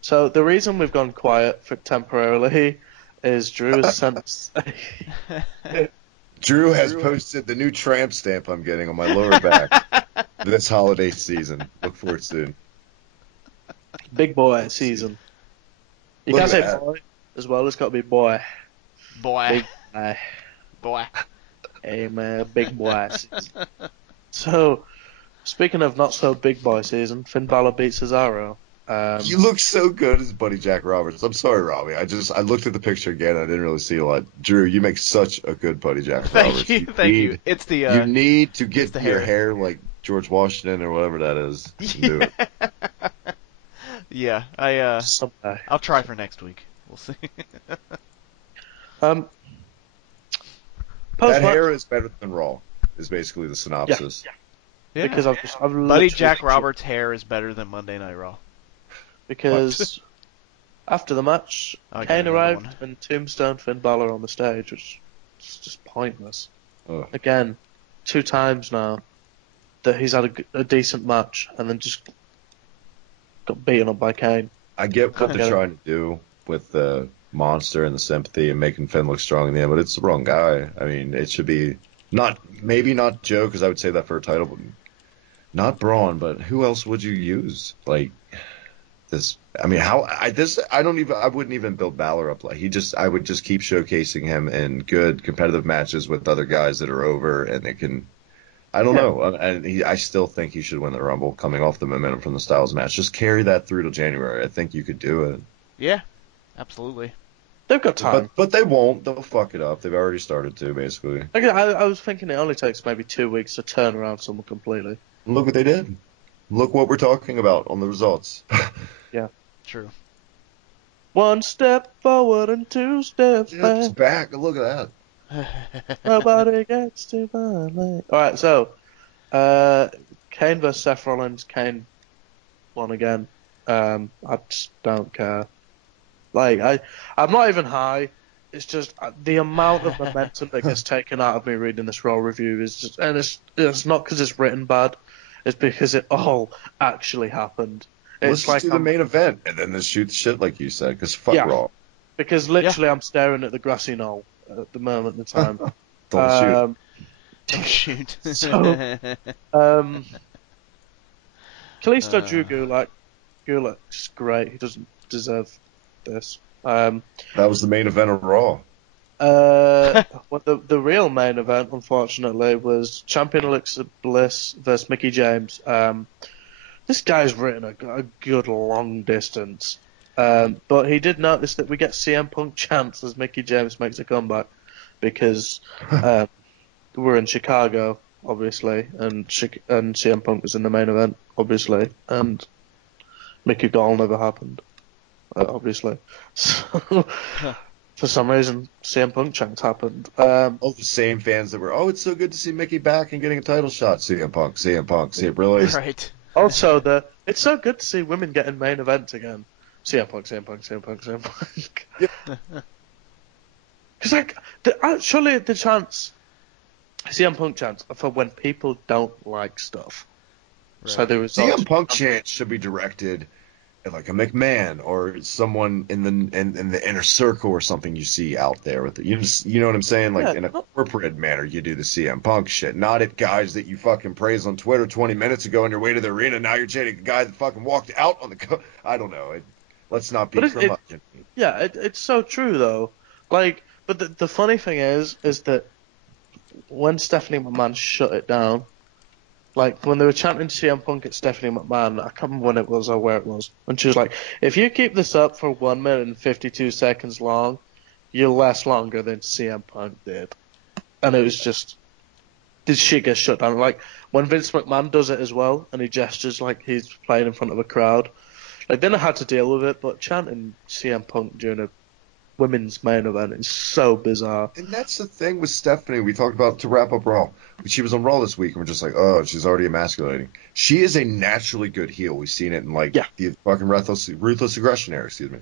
So the reason we've gone quiet for temporarily is Drew has sent. Drew has posted the new tramp stamp I'm getting on my lower back this holiday season. Look for it soon. Big boy season. You can't say boy as well. It's got to be boy. Boy. Big boy. Boy. Hey man, big boy season. So, speaking of not so big boy season, Finn Balor beats Cesaro. You look so good as Buddy Jack Roberts. I'm sorry, Robbie. I looked at the picture again. I didn't really see a lot. Drew, you make such a good Buddy Jack Roberts. Thank you. It's the you need to get your hair like George Washington or whatever that is. Do it. Yeah, I'll try for next week. We'll see. That hair is better than Raw. Is basically the synopsis. Yeah. Because I've Buddy Jack Roberts' hair is better than Monday Night Raw. Because after the match, Kane arrived and Tombstone Finn Balor on the stage, which is just pointless. Ugh. Again, 2 times now that he's had a decent match and then just got beaten up by Kane. I get what they're trying to do with the monster and the sympathy and making Finn look strong in the end, but it's the wrong guy. I mean, it should be maybe not Joe, because I would say that for a title, but not Braun, but who else would you use? Like, this. I mean, I wouldn't even build Balor up like I would just keep showcasing him in good competitive matches with other guys that are over, and they can. I don't know, and I still think he should win the Rumble, coming off the momentum from the Styles match. Just carry that through to January. I think you could do it. Yeah, absolutely. They've got time. But they won't. They'll fuck it up. They've already started to, basically. I was thinking it only takes maybe 2 weeks to turn around someone completely. And look what they did. Look what we're talking about on the results. Yeah. True. 1 step forward and 2 steps back. It's back. Look at that. Nobody gets to violate. Alright, so Kane versus Seth Rollins. Kane won again. I just don't care. Like, I'm not even high. It's just the amount of momentum that gets taken out of me reading this Raw review is just, and it's not because it's written bad. It's because it all actually happened. Let's just do the main event and then just shoot the shit like you said, because fuck Raw. Because literally I'm staring at the grassy knoll at the moment in time. Don't shoot. So, Kalisto Drew Gulak's great. He doesn't deserve this. That was the main event of Raw. Well, the real main event, unfortunately, was Champion Alexa Bliss versus Mickie James. This guy's written a good long distance, but he did notice that we get CM Punk chants as Mickie James makes a comeback, because we're in Chicago, obviously, and CM Punk was in the main event, obviously, and Mickey Gall never happened, obviously. So, for some reason, CM Punk chants happened. The same fans that were, it's so good to see Mickey back and getting a title shot. CM Punk, see it really. Right. Also, it's so good to see women getting main events again. CM Punk. Because surely the chants, CM Punk chants, are for when people don't like stuff. Right. So the results. CM Punk chants should be directed at like a McMahon or someone in the inner circle or something you see out there with you know what I'm saying? Like in a corporate manner, you do the CM Punk shit, not at guys that you fucking praised on Twitter 20 minutes ago on your way to the arena. Now you're chanting a guy that fucking walked out on the. I don't know. Let's not be curmudgeon. It's so true though. Like, but the funny thing is that when Stephanie McMahon shut it down. Like, when they were chanting CM Punk at Stephanie McMahon, I can't remember when it was or where it was, and she was like, if you keep this up for 1 minute and 52 seconds long, you'll last longer than CM Punk did. And it was just, this shit gets shut down. Like, when Vince McMahon does it as well, and he gestures like he's playing in front of a crowd, like, then I had to deal with it, but chanting CM Punk during a women's main event is so bizarre. And that's the thing with Stephanie we talked about to wrap up Raw. She was on Raw this week and we're just like, she's already emasculating. She is a naturally good heel. We've seen it in the fucking ruthless aggression era, excuse me.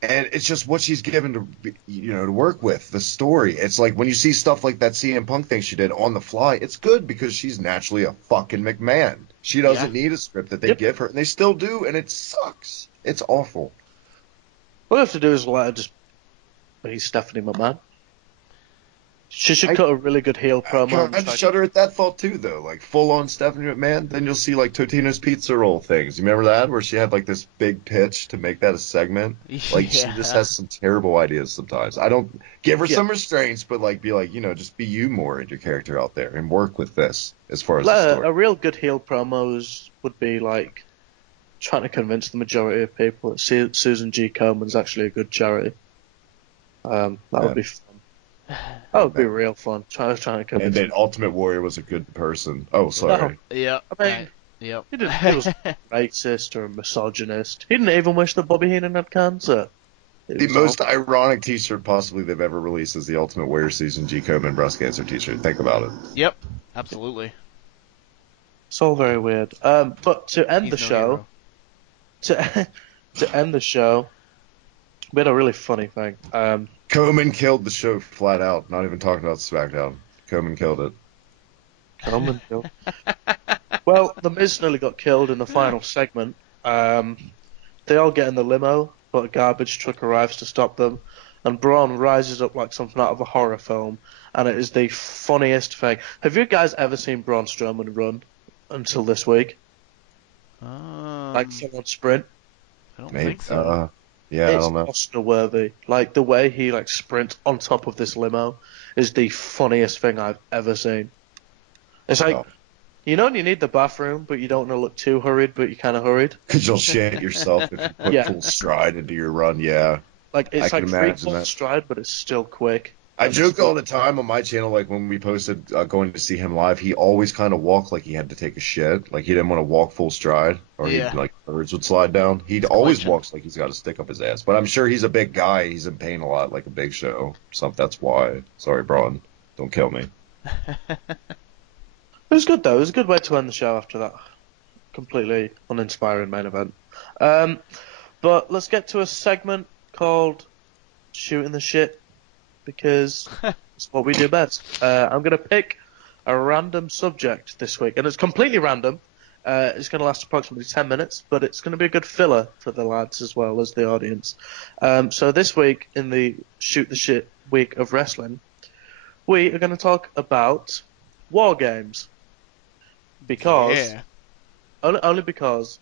And it's just what she's given to work with, the story. It's like when you see stuff like that CM Punk thing she did on the fly, it's good because she's naturally a fucking McMahon. She doesn't need a script that they give her, and they still do, and it sucks. It's awful. What we have to do is let her just be Stephanie McMahon. She should cut a really good heel promo. I shudder at that thought too, though. Like full on Stephanie McMahon. Then you'll see like Totino's Pizza Roll things. You remember that, where she had like this big pitch to make that a segment? Like she just has some terrible ideas sometimes. I don't give her some restraints, but like be like, just be you more in your character out there and work with this as far as the story. A real good heel promos would be like trying to convince the majority of people that Susan G. Komen's actually a good charity. That would be fun. That would be real fun. Trying to convince. And then Ultimate Warrior was a good person. Oh, sorry. Yeah. I mean, he was racist or a misogynist. He didn't even wish that Bobby Heenan had cancer. The most ironic T-shirt possibly they've ever released is the Ultimate Warrior Susan G. Komen breast cancer T-shirt. Think about it. Yep, absolutely. It's all very weird. But to end the show, to end the show, we had a really funny thing. Komen killed the show flat out. Not even talking about SmackDown. Komen killed it. Komen killed. Well, the Miz nearly got killed in the final segment. They all get in the limo, but a garbage truck arrives to stop them, and Braun rises up like something out of a horror film, and it is the funniest thing. Have you guys ever seen Braun Strowman run until this week? Like full-on sprint? I don't Maybe. think so. Yeah, I It's don't know. Oscar-worthy. Like, the way he, like, sprints on top of this limo is the funniest thing I've ever seen. It's like, Oh. you know when you need the bathroom, but you don't want to look too hurried, but you're kind of hurried? Because you'll shit yourself if you put Yeah. full stride into your run, yeah. Like, I it's can like free imagine full that. stride, but it's still quick. I joke all the time on my channel, like when we posted going to see him live, he always kind of walked like he had to take a shit. Like he didn't want to walk full stride, or Yeah. he'd like birds would slide down. He'd He's always glitching. walks like he's got a stick up his ass. But I'm sure he's a big guy. He's in pain a lot, like a Big Show. So that's why. Sorry, Braun. Don't kill me. It was good, though. It was a good way to end the show after that completely uninspiring main event. But let's get to a segment called Shooting the Shit, because it's what we do best. I'm going to pick a random subject this week, and it's completely random. It's going to last approximately 10 minutes, but it's going to be a good filler for the lads as well as the audience. So this week, in the Shoot the Shit week of wrestling, we are going to talk about war games. Because, Yeah. only because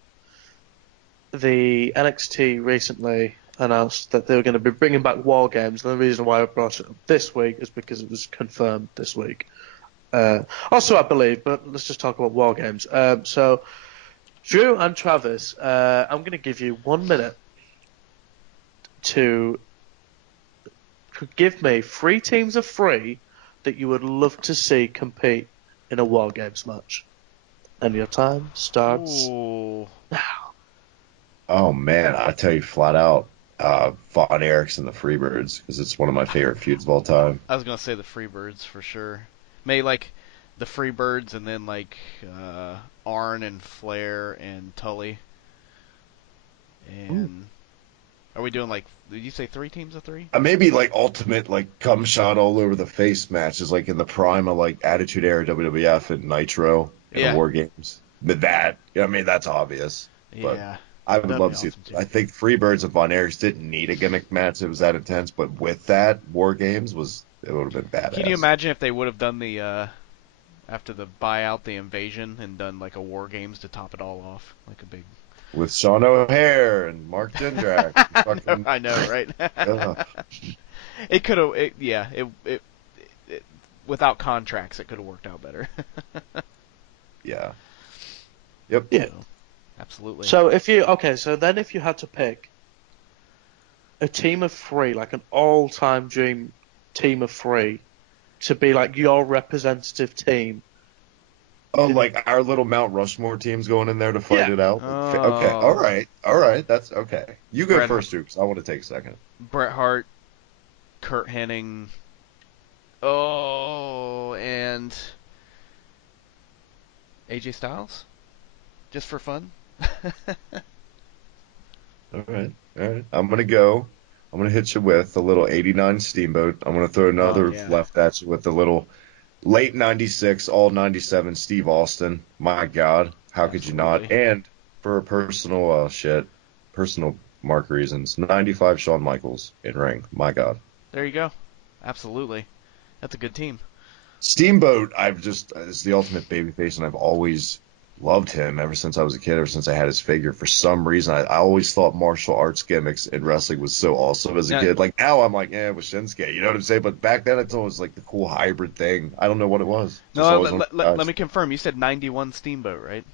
the NXT recently announced that they were going to be bringing back war games, and the reason why I brought it up this week is because it was confirmed this week. Also, I believe, but let's just talk about war games. So, Drew and Travis, I'm going to give you 1 minute to give me 3 teams of 3 that you would love to see compete in a war games match. And your time starts Ooh. now. Oh man, I tell you flat out, Von Erichs and the Freebirds, because it's one of my favorite feuds of all time. I was gonna say the Freebirds for sure. Maybe like the Freebirds and then like Arn and Flair and Tully. And are we doing like? Did you say 3 teams of 3? Maybe like ultimate like cum shot all over the face matches, like in the prime of like Attitude Era WWF and Nitro in Yeah. the War Games. But that, I mean, that's obvious. But Yeah. I would That'd love be to see. awesome, too. I think Freebirds and Von Erichs didn't need a gimmick match. It was that intense, but with that, War Games it would have been badass. Can you imagine if they would have done the after the buyout, the invasion, and done like a War Games to top it all off, like a big. With Sean O'Hare and Mark Jindrak. and fucking, I know, right? ugh. It could have, it without contracts, it could have worked out better. Yeah. Yep. Yeah. Absolutely. So if you had to pick a team of 3, like an all-time dream team of 3, to be like your representative team. Oh, like our little Mount Rushmore team's going in there to fight Yeah. it out? Oh. Okay. All right. That's okay. You go Bret- first, Drew, because I want to take a second. Bret Hart, Kurt Hennig, and AJ Styles, just for fun. All right. I'm gonna hit you with a little '89 Steamboat. I'm gonna throw another yeah. left at you with a little late '96, all '97 Steve Austin. My God, how could you not? Absolutely. And for a personal personal mark reasons, '95 Shawn Michaels in ring. My God. There you go. Absolutely. That's a good team. Steamboat, is the ultimate babyface, and I've always loved him ever since I was a kid, ever since I had his figure. For some reason, I always thought martial arts gimmicks in wrestling was so awesome as a Yeah. kid. Like now, I'm like, with Shinsuke, you know what I'm saying? But back then, it's always like the cool hybrid thing. I don't know what it was. Just No, always one of the guys. let me confirm. You said 91 Steamboat, right?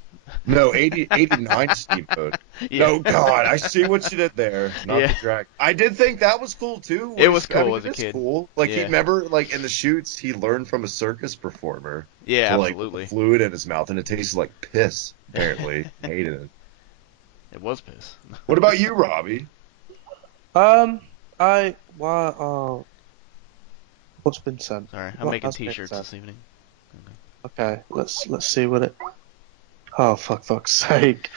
No, 89 Steamboat. Yeah. No, God, I see what you did there. Not Yeah. the drag. I did think that was cool too. It was cool I mean, as a it's kid. Cool. Like he Yeah. remember, like in the shoots, he learned from a circus performer. Yeah, to, like, absolutely. put the fluid in his mouth, and it tasted like piss. Apparently, hated it. It was piss. What about you, Robbie? What's been sent? Sorry, I'm What making has been T-shirts sent? this evening. Okay, let's see what it. Oh, fuck's sake!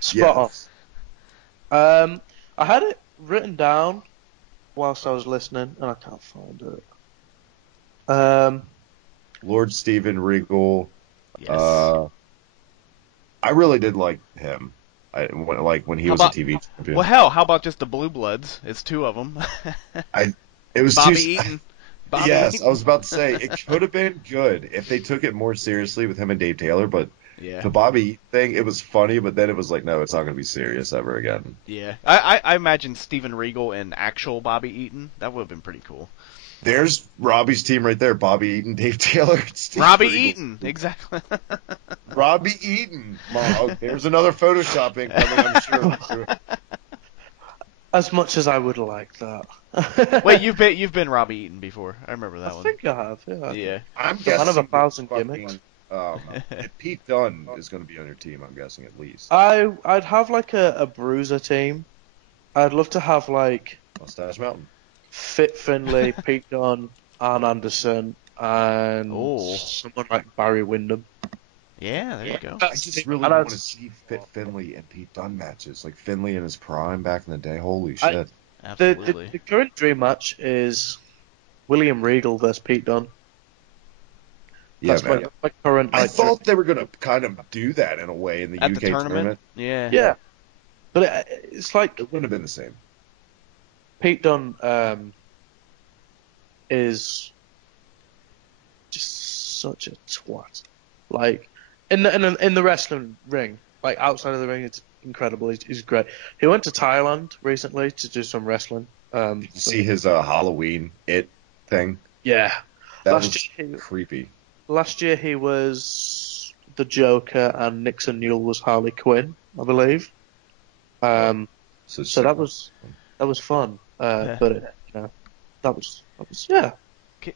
Spot on. I had it written down whilst I was listening, and I can't find it. Lord Steven Regal. Yes. I really did like him. When he How was about- a TV champion. Well, hell, how about just the Blue Bloods? It's 2 of them. It was Bobby too, Eaton. Bobby Yes, Eaton. I was about to say it could have been good if they took it more seriously with him and Dave Taylor, but Yeah. The Bobby Eaton thing, it was funny, but then it was like, no, it's not going to be serious ever again. Yeah. I imagine Steven Regal and actual Bobby Eaton. That would have been pretty cool. There's Robbie's team right there. Bobby Eaton, Dave Taylor, Steve Robbie Regal. Eaton, exactly. Robbie Eaton. Oh, there's another photoshopping coming, I'm sure. As much as I would like that. Wait, you've been Robbie Eaton before. I remember that I one. think I have, yeah. Yeah. I'm One guessing of 1,000 fucking, gimmicks. Pete Dunne is going to be on your team, I'm guessing, at least. I'd have like a bruiser team. I'd love to have like Mustache Mountain. Fit Finlay, Pete Dunne, Arn Anderson, and Oh. someone like Barry Windham. Yeah, there you go. I just really want to see Fit Finlay and Pete Dunne matches. Like Finlay in his prime back in the day. Holy shit. Absolutely. The current dream match is William Regal versus Pete Dunne. Yeah, That's man. my current. I like, thought they were going to kind of do that in a way in the At UK the tournament? Yeah. Yeah, but it's like It wouldn't have been the same. Pete Dunne is just such a twat. Like in the wrestling ring, like outside of the ring, it's incredible. He's great. He went to Thailand recently to do some wrestling. Did you see his Halloween thing? Yeah. That Last was year, creepy. last year he was the Joker and Nixon Newell was Harley Quinn, I believe. So that was fun. Yeah. But that was yeah. Okay,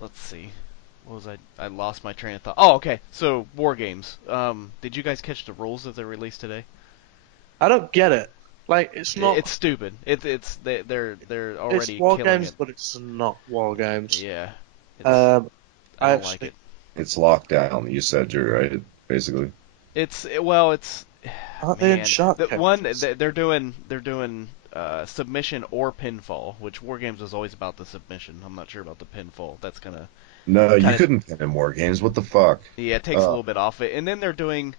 let's see. What was I lost my train of thought. Oh, okay. So War Games. Did you guys catch the rules that they released today? I don't get it. Like it's not. It's stupid. They're already It's war killing games, it. but it's not war games. Yeah. I I don't like it. It's lockdown. You said you're right, basically. It's Aren't they in man, Shark the Cage? one they're doing submission or pinfall, which War Games was always about the submission. I'm not sure about the pinfall. That's gonna No, you Kinda- couldn't pin in War Games. What the fuck? yeah, it takes a little bit off it. And then they're doing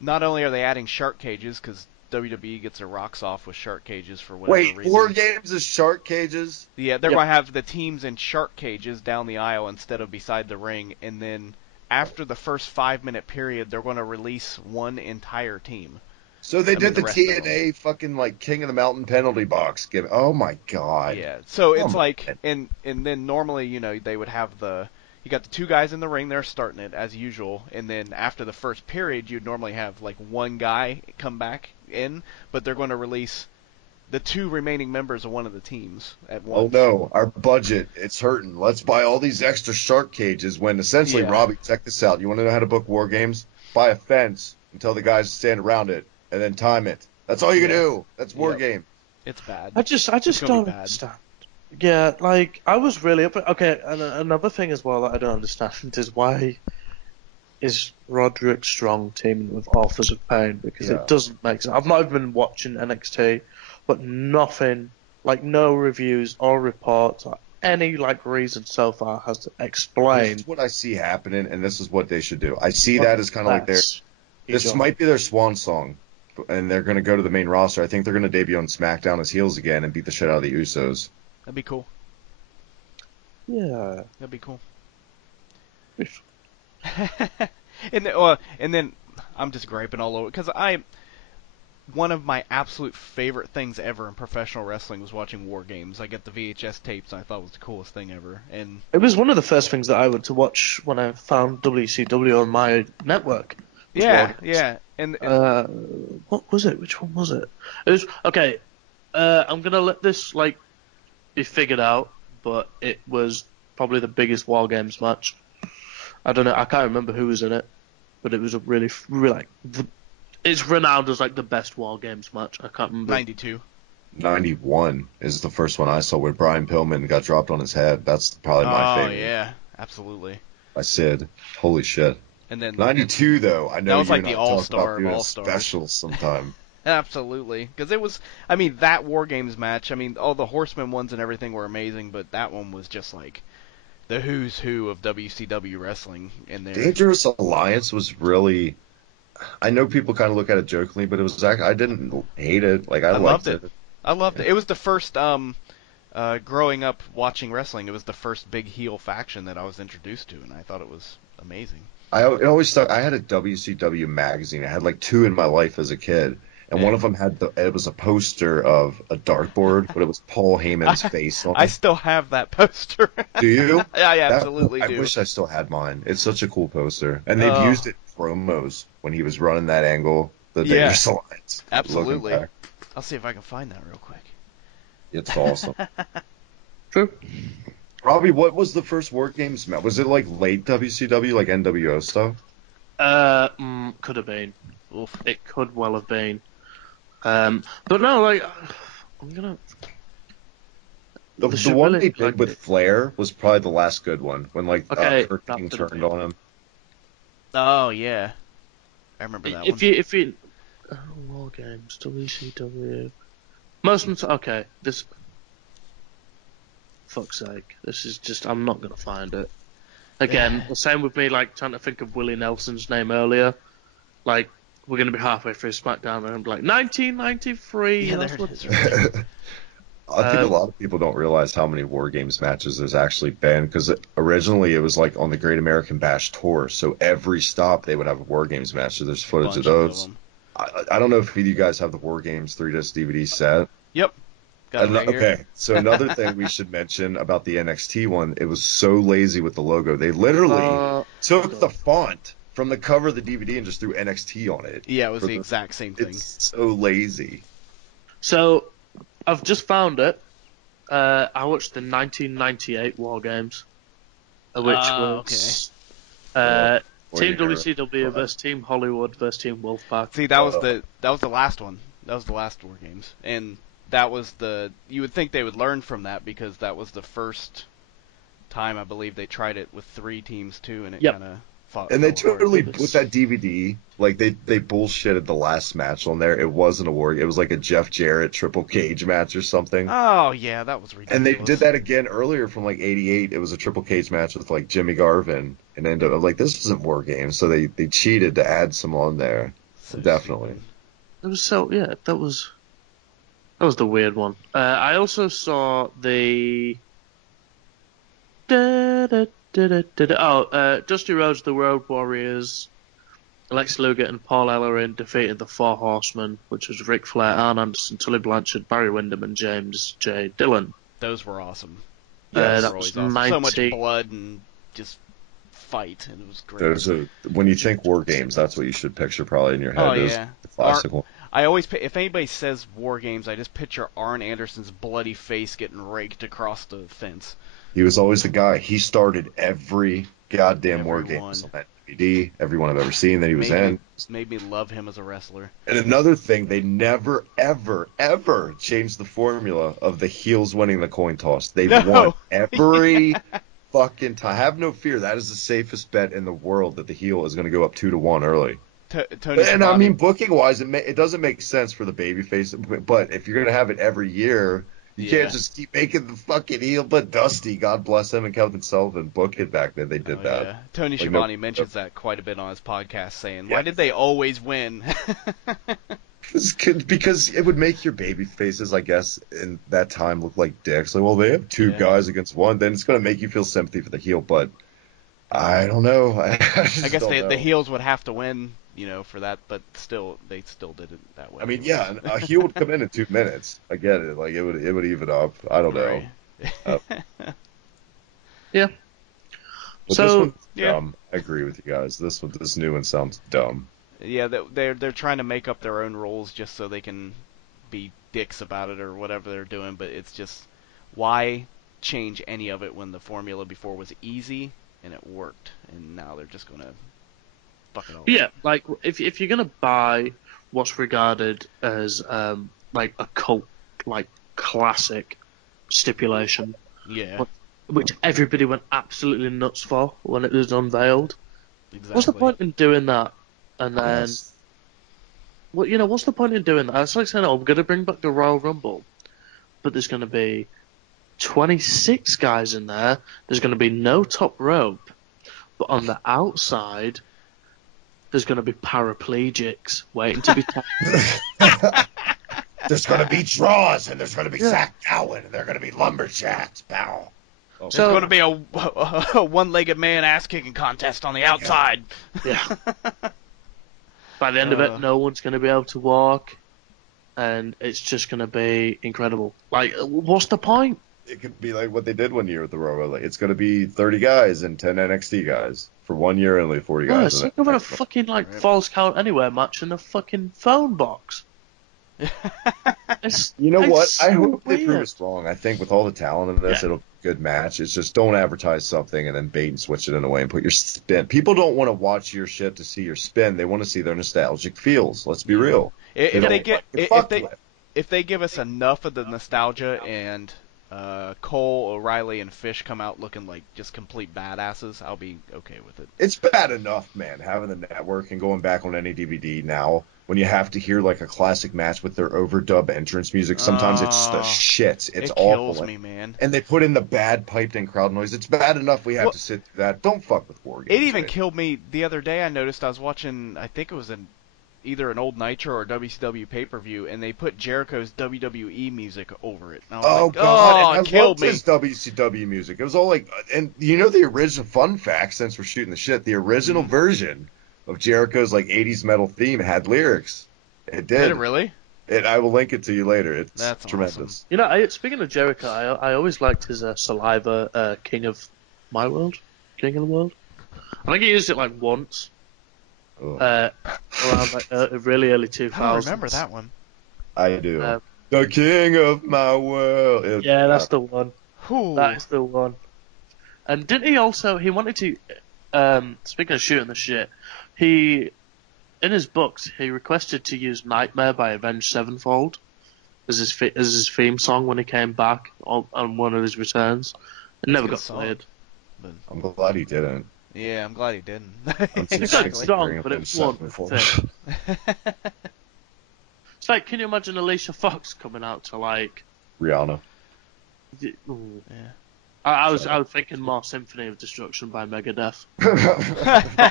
not only are they adding shark cages because WWE gets their rocks off with shark cages for whatever Wait, reason. War Games is shark cages? Yeah, they're Yep. going to have the teams in shark cages down the aisle instead of beside the ring, and then after the first 5-minute period, they're going to release one entire team. So they did the the rest of TNA fucking like King of the Mountain penalty box. Oh my god. Yeah, so it's my like, God. and then normally, they would have you got the two guys in the ring, they're starting it as usual, and then after the first period, you'd normally have like one guy come back in, but they're going to release the two remaining members of one of the teams at Oh once. no, our budget, it's hurting. Let's buy all these extra shark cages when essentially, Yeah. Robbie, check this out. You want to know how to book War Games? Buy a fence and tell the guys to stand around it and then time it. That's all you can Yeah. do. That's War Yep. Game. It's bad. I just gonna don't be bad. understand. Yeah, like I was really up. Okay, and another thing as well that I don't understand is why is Roderick Strong teaming with Authors of Pain, because Yeah. it doesn't make sense. I've not even been watching NXT, but nothing, like no reviews or reports or any like reason so far has This explained. is what I see happening, and this is what they should do. I see that as kind of like That's this job. might be their swan song, and they're going to go to the main roster. I think they're going to debut on SmackDown as heels again and beat the shit out of the Usos. That'd be cool. Yeah. That'd be cool. If- And then I'm just griping all over because one of my absolute favorite things ever in professional wrestling was watching War Games. I get the VHS tapes and I thought it was the coolest thing ever. And It was one of the first things that I went to watch when I found WCW on my network. was War yeah, Games. yeah, and What was it? Which one was it? It was okay. I'm gonna let this like be figured out, but it was probably the biggest War Games match. I don't know. I can't remember who was in it, but it was a really like it's renowned as like the best War Games match. I can't remember. 92. 91 is the first one I saw where Brian Pillman got dropped on his head. That's probably my Oh favorite. yeah, absolutely. By Sid. Holy shit. And then 92 though. I know That was you like and the I talked all-star about of doing a all-stars. special sometime. Absolutely, because it was. I mean, that War Games match. I mean, all the Horseman ones and everything were amazing, but that one was just like the who's who of WCW wrestling in there. Dangerous Alliance was really. I know people kind of look at it jokingly, but it was I didn't hate it. Like I liked loved it. I loved it. It was the first. Growing up watching wrestling, it was the first big heel faction that I was introduced to, and I thought it was amazing. It always stuck. I had a WCW magazine. I had like 2 in my life as a kid. And one of them it was a poster of a dartboard, but it was Paul Heyman's face on it. I still have that poster. Do you? I absolutely do. I wish I still had mine. It's such a cool poster. And they've used it in promos when he was running that angle, the Dangerous Alliance. Absolutely. I'll see if I can find that real quick. It's awesome. True. Robbie, what was the first War Games match? Was it like late WCW, like NWO stuff? Could have been. Oof, it could well have been. But no, like, I'm gonna. The one they did with Flair was probably the last good one, when like Kurt King turned on him. Oh yeah, I remember that one. If you War Games, WCW, this. Fuck's sake, this is just. I'm not gonna find it. Again, the same with me, like trying to think of Willie Nelson's name earlier, like. We're going to be halfway through SmackDown and I'm like, 1993. Yeah, that's what it's I think a lot of people don't realize how many War Games matches there's actually been, because originally it was like on the Great American Bash tour, so every stop they would have a War Games match, so there's footage of those. I don't know if either of you guys have the War Games 3-disc DVD set. Yep. Got it right here. Okay, so another thing we should mention about the NXT one, it was so lazy with the logo. They literally took the font from the cover of the DVD and just threw NXT on it. Yeah, it was the exact same thing. It's so lazy. So, I've just found it. I watched the 1998 War Games, which was Team WCW versus Team Hollywood versus Team Wolfpack. See, that was the last one. That was the last War Games, and that was you would think they would learn from that, because that was the first time I believe they tried it with 3 teams too, and it kind of. And they totally, with that DVD, like they bullshitted the last match on there. It wasn't a war. It was like a Jeff Jarrett triple cage match or something. Oh yeah, that was ridiculous. And they did that again earlier from like '88. It was a triple cage match with like Jimmy Garvin, and ended up like, this isn't War Games, so they cheated to add some on there. So definitely. Stupid. It was that was the weird one. I also saw the. Dusty Rhodes, the Road Warriors, Lex Luger and Paul Ellering defeated the Four Horsemen, which was Ric Flair, Arn Anderson, Tully Blanchard, Barry Windham, and James J. Dillon. Those were awesome. That was awesome. So much blood and just fight, and it was great. When you think War Games, that's what you should picture probably in your head. Oh yeah, the classic one. I always, if anybody says War Games, I just picture Arn Anderson's bloody face getting raked across the fence. He was always the guy. He started every goddamn War Games on that DVD, every one I've ever seen that he was in. Made me love him as a wrestler. And another thing, they never, ever, ever changed the formula of the heels winning the coin toss. They've won every fucking time. Have no fear. That is the safest bet in the world, that the heel is going to go up 2-1 early. And I mean, booking-wise, it doesn't make sense for the babyface, but if you're going to have it every year, you can't just keep making the fucking heel. But Dusty, God bless him, and Kevin Sullivan book it back then. They did that. Yeah. Tony Schiavone mentions that quite a bit on his podcast, saying, why did they always win? Because it would make your baby faces, I guess, in that time look like dicks. Like, well, they have 2 guys against 1. Then it's going to make you feel sympathy for the heel. But I don't know. I guess the heels would have to win, for that. But they still did it that way. I mean, yeah, a heel would come in 2 minutes. I get it. Like, it would even up. I don't know. Yeah. But so, this one's dumb. I agree with you guys. This new one sounds dumb. Yeah, they're trying to make up their own rules just so they can be dicks about it or whatever they're doing, but it's just, why change any of it when the formula before was easy and it worked, and now they're just going to fuck it all up. Like, if you're going to buy what's regarded as, like, a cult, like, classic stipulation, which everybody went absolutely nuts for when it was unveiled, what's the point in doing that? And then, what's the point in doing that? It's like saying, I'm going to bring back the Royal Rumble, but there's going to be 26 guys in there. There's going to be no top rope, but on the outside, there's going to be paraplegics waiting to be tapped. There's going to be draws, and there's going to be Zach Gowen, and there's going to be lumberjacks, pal. Oh. It's going to be a one-legged man ass-kicking contest on the outside. Yeah. By the end of it, no one's going to be able to walk, and it's just going to be incredible. Like, what's the point? It could be like what they did one year with the Royal. Like, it's going to be 30 guys and 10 NXT guys for 1 year, only 40 guys. It's like over a fucking Falls Count Anywhere match in a fucking phone box. You know what? So I hope they weird. prove us wrong. I think with all the talent in this, it'll be a good match. It's just don't advertise something and then bait and switch it in a way and put your spin. People don't want to watch your shit to see your spin. They want to see their nostalgic feels. Let's be real. If they give us enough of the nostalgia and Cole, O'Reilly, and Fish come out looking like just complete badasses, I'll be okay with it. It's bad enough, man, having the network and going back on any DVD now when you have to hear like a classic match with their overdub entrance music. Sometimes it's the shit. It's awful. Kills me, man. And they put in the bad piped-in crowd noise. It's bad enough we have to sit through that. Don't fuck with War Games. It even killed me the other day. I noticed I was watching, I think it was either an old Nitro or WCW pay-per-view, and they put Jericho's WWE music over it. And I was God! it killed me. His WCW music. It was all like, and you know the original fun fact, since we're shooting the shit, the original version of Jericho's like 80s metal theme had lyrics. It did. Did it really? I will link it to you later. It's That's tremendous. awesome. You know, speaking of Jericho, I always liked his Saliva King of My World, King of the World. I think he used it like once. Around like really early 2000s. I don't remember that one. I do. The King of My World. Yeah, that's the one. Ooh. That is the one. And didn't he also? He wanted to. Speaking of shooting the shit, in his books he requested to use "Nightmare" by Avenged Sevenfold as his theme song when he came back on one of his returns. It never got played. I'm glad he didn't. Yeah, I'm glad he didn't. It's a good song, but it won't fit. It's like, can you imagine Alicia Fox coming out to like Rihanna? Ooh. Yeah. I was thinking more Symphony of Destruction by Megadeth.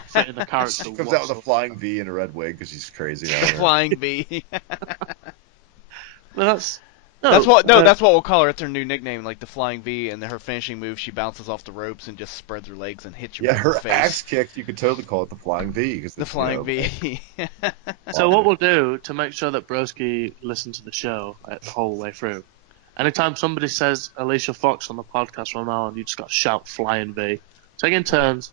Fitting the character. She comes out with a flying V in a red wig because she's crazy now. Flying V. Well, that's what we'll call her. It's her new nickname, like the Flying V, and her finishing move, she bounces off the ropes and just spreads her legs and hits you in her the face. axe kick, you could totally call it the Flying V. The Flying V. So what we'll do to make sure that Broski listens to the show the whole way through, anytime somebody says Alicia Fox on the podcast from now on, you just got to shout Flying V. Taking turns.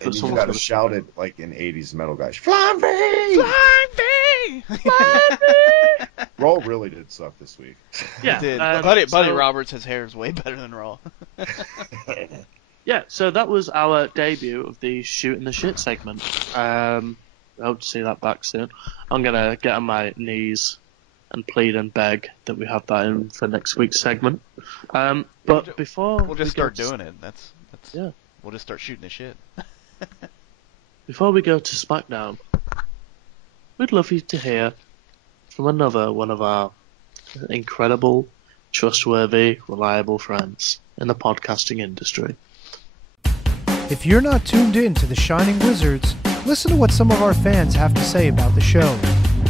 And you got to shout it like an 80s metal guy. Flying V! Flying V! Flying V! Raw really did suck this week. Yeah. It did. Buddy Roberts, his hair is way better than Raw. Yeah, so that was our debut of the Shooting the Shit segment. I hope to see that back soon. I'm going to get on my knees and plead and beg that we have that in for next week's segment. But before... We'll just start doing it. That's yeah. We'll just start shooting the shit. Before we go to SmackDown, we'd love you to hear from another one of our incredible, trustworthy, reliable friends in the podcasting industry. If you're not tuned in to the Shining Wizards, listen to what some of our fans have to say about the show.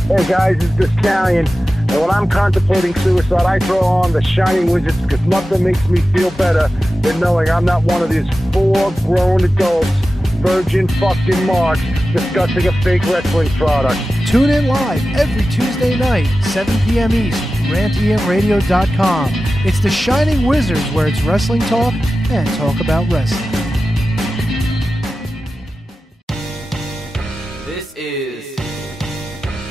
Hey guys, it's the Stallion, and when I'm contemplating suicide, I throw on the Shining Wizards because nothing makes me feel better than knowing I'm not one of these 4 grown adults, virgin fucking marks, discussing a fake wrestling product. Tune in live every Tuesday night, 7 p.m. East, rantemradio.com. It's the Shining Wizards, where it's wrestling talk and talk about wrestling. This is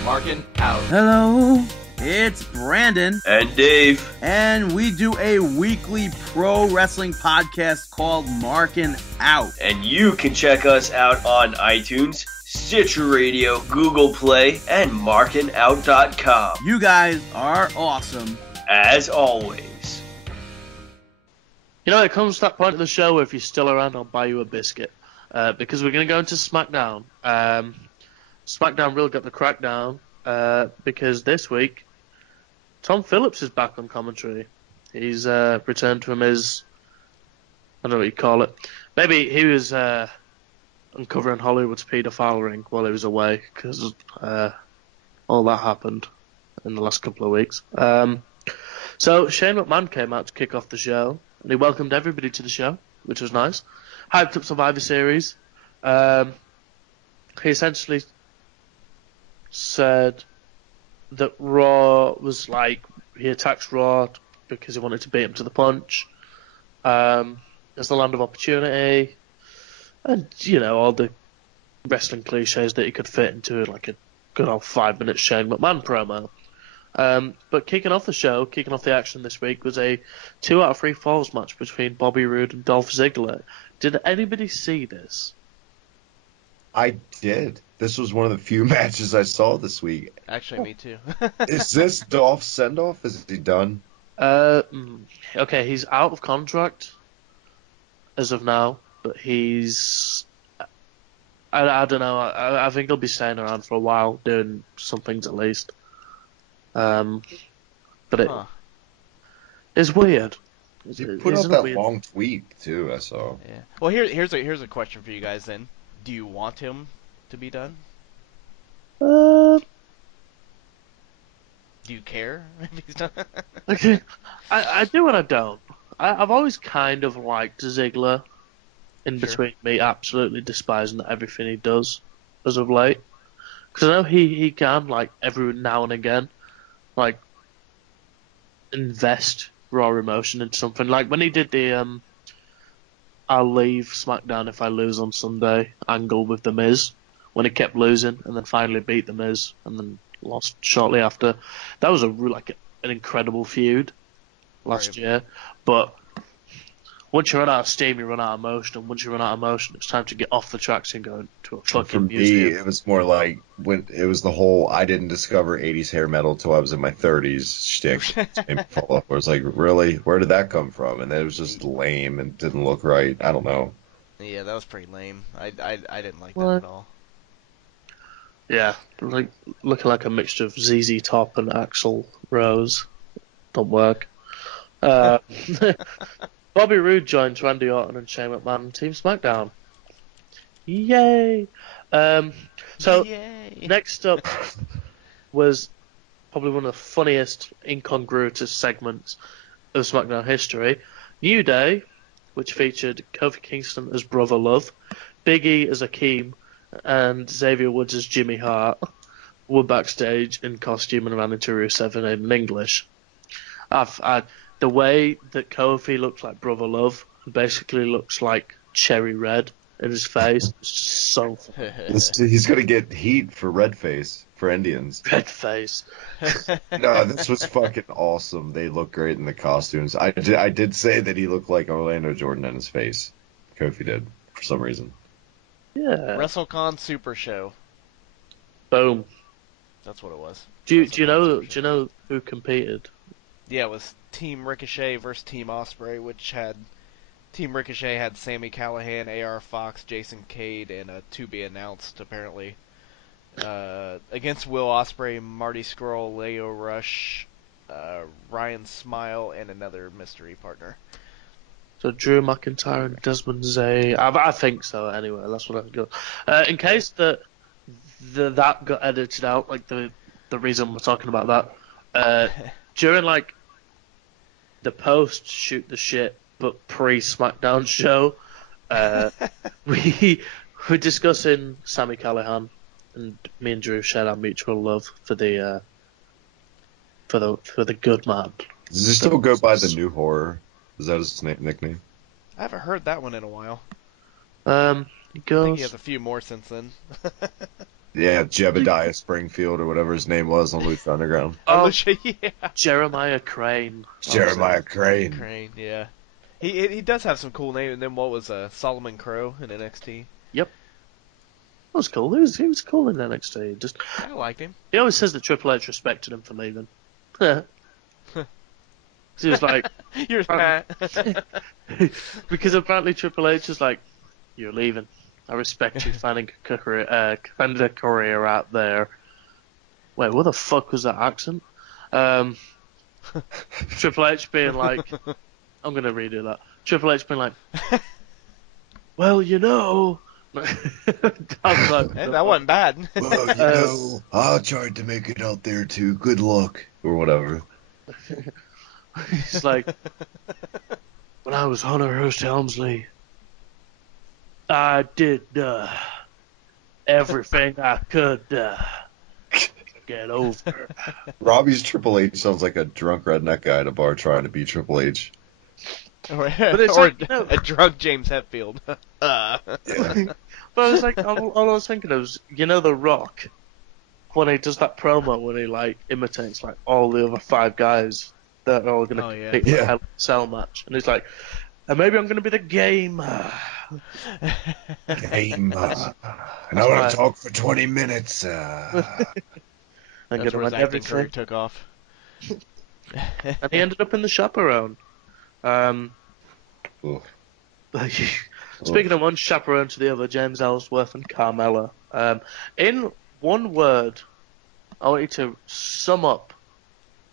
Marking Out. Hello, it's Brandon. And Dave. And we do a weekly pro wrestling podcast called Marking Out. And you can check us out on iTunes, Stitcher Radio, Google Play, and markingout.com. You guys are awesome. As always. You know, it comes to that point of the show where if you're still around, I'll buy you a biscuit. Because we're going to go into SmackDown. SmackDown really got the crackdown because this week, Tom Phillips is back on commentary. He's returned from his, I don't know what you call it. Maybe he was uncovering Hollywood's paedophile ring while he was away because all that happened in the last couple of weeks. So Shane McMahon came out to kick off the show. and he welcomed everybody to the show, which was nice. Hyped up Survivor Series. He essentially said that Raw was like, he attacks Raw because he wanted to beat him to the punch. It's the land of opportunity, and all the wrestling cliches that he could fit into like a good old 5-minute Shane McMahon promo. But kicking off the action this week was a 2 out of 3 falls match between Bobby Roode and Dolph Ziggler. Did anybody see this? I did. This was one of the few matches I saw this week. Actually, me too. Is this Dolph's send-off? Is he done? Okay, he's out of contract as of now, but he's... I don't know. I think he'll be staying around for a while, doing some things at least. But it's weird. He put up that long tweet too. I saw. Yeah. Well, here's a question for you guys then. Do you want him to be done? Do you care if he's done? Okay, I do and I don't. I've always kind of liked Ziggler. In between me absolutely despising everything he does as of late. Because I know he can, like, every now and again, like, invest raw emotion into something. Like, when he did the I'll leave SmackDown if I lose on Sunday angle with The Miz, when he kept losing and then finally beat The Miz and then lost shortly after. That was an incredible feud last year. But once you run out of steam, you run out of motion, and once you run out of motion, it's time to get off the tracks and go to a fucking museum. For me, it was more like when it was the whole I didn't discover 80s hair metal until I was in my 30s shtick. I was like, really? Where did that come from? And it was just lame and didn't look right. I don't know. Yeah, that was pretty lame. I didn't like that at all. Yeah, like looking like a mixture of ZZ Top and Axl Rose. Don't work. Bobby Roode joins Randy Orton and Shane McMahon on Team SmackDown. Yay! Next up was probably one of the funniest, incongruous segments of SmackDown history. New Day, which featured Kofi Kingston as Brother Love, Big E as Akeem, and Xavier Woods as Jimmy Hart, were backstage in costume and ran into Rusev in English. The way that Kofi looks like Brother Love basically looks like cherry red in his face. It's just so funny. He's going to get heat for red face, for Indians. Red face. No, this was fucking awesome. They look great in the costumes. I did say that he looked like Orlando Jordan in his face. Kofi did, for some reason. Yeah. WrestleCon Super Show. Boom. That's what it was. Do you know who competed? Yeah, it was Team Ricochet versus Team Ospreay, which had Team Ricochet had Sami Callihan, AR Fox, Jason Cade, and a to be announced apparently. Against Will Ospreay, Marty Scurll, Leo Rush, Ryan Smile, and another mystery partner. So Drew McIntyre and Desmond Zay. I think so. Anyway, that's what I've got. In case that got edited out, like the reason we're talking about that, during like the post shoot the shit but pre SmackDown show, we were discussing Sami Callihan, and me and Drew shared our mutual love for the good man. Does he still go by the New Horror? Is that his nickname? I haven't heard that one in a while. He goes... I think he has a few more since then. Yeah, Jebediah Springfield or whatever his name was on Lucha Underground. Oh, yeah. Jeremiah Crane. Jeremiah Crane. Crane, yeah. He does have some cool names. And then what was Solomon Crow in NXT? Yep. That was cool. He was cool in NXT. Just I liked him. He always says that Triple H respected him for leaving. He was like, "You're fat." Because apparently Triple H is like, "You're leaving. I respect you finding a career out there." Wait, what the fuck was that accent? Triple H being like, I'm gonna redo that. Triple H being like, "Well, you know." I was like, that wasn't bad. Well, you know, I tried to make it out there too. Good luck, or whatever. He's like, when I was Hunter Hearst Helmsley, I did everything I could get over. Robbie's Triple H sounds like a drunk redneck guy at a bar trying to be Triple H. Or like, a drunk James Hetfield. Yeah. But it's like, all I was thinking of was, The Rock, when he does that promo when he like imitates like all the other 5 guys that are all going to compete in a Hell in a Cell match, and he's like, and maybe I'm going to be the gamer. Gamer. And I want to talk for 20 minutes. That's where his acting career took off. And he ended up in the Chaperone. Speaking of one chaperone to the other, James Ellsworth and Carmella. In one word, I want you to sum up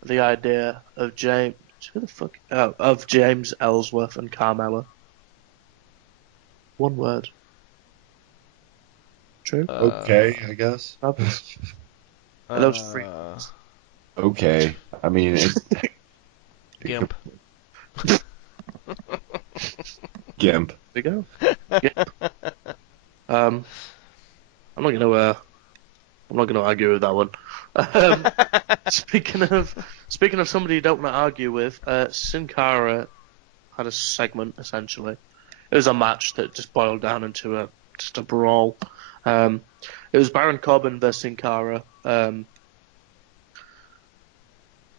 the idea of James Ellsworth and Carmella. One word. True. Okay, I guess. Those free. Okay. I mean, it's Gimp. Gimp. There you go. Gimp. I'm not gonna argue with that one. Speaking of somebody you don't want to argue with, Sin Cara had a segment essentially. It was a match that just boiled down into just a brawl. It was Baron Corbin versus Sin Cara.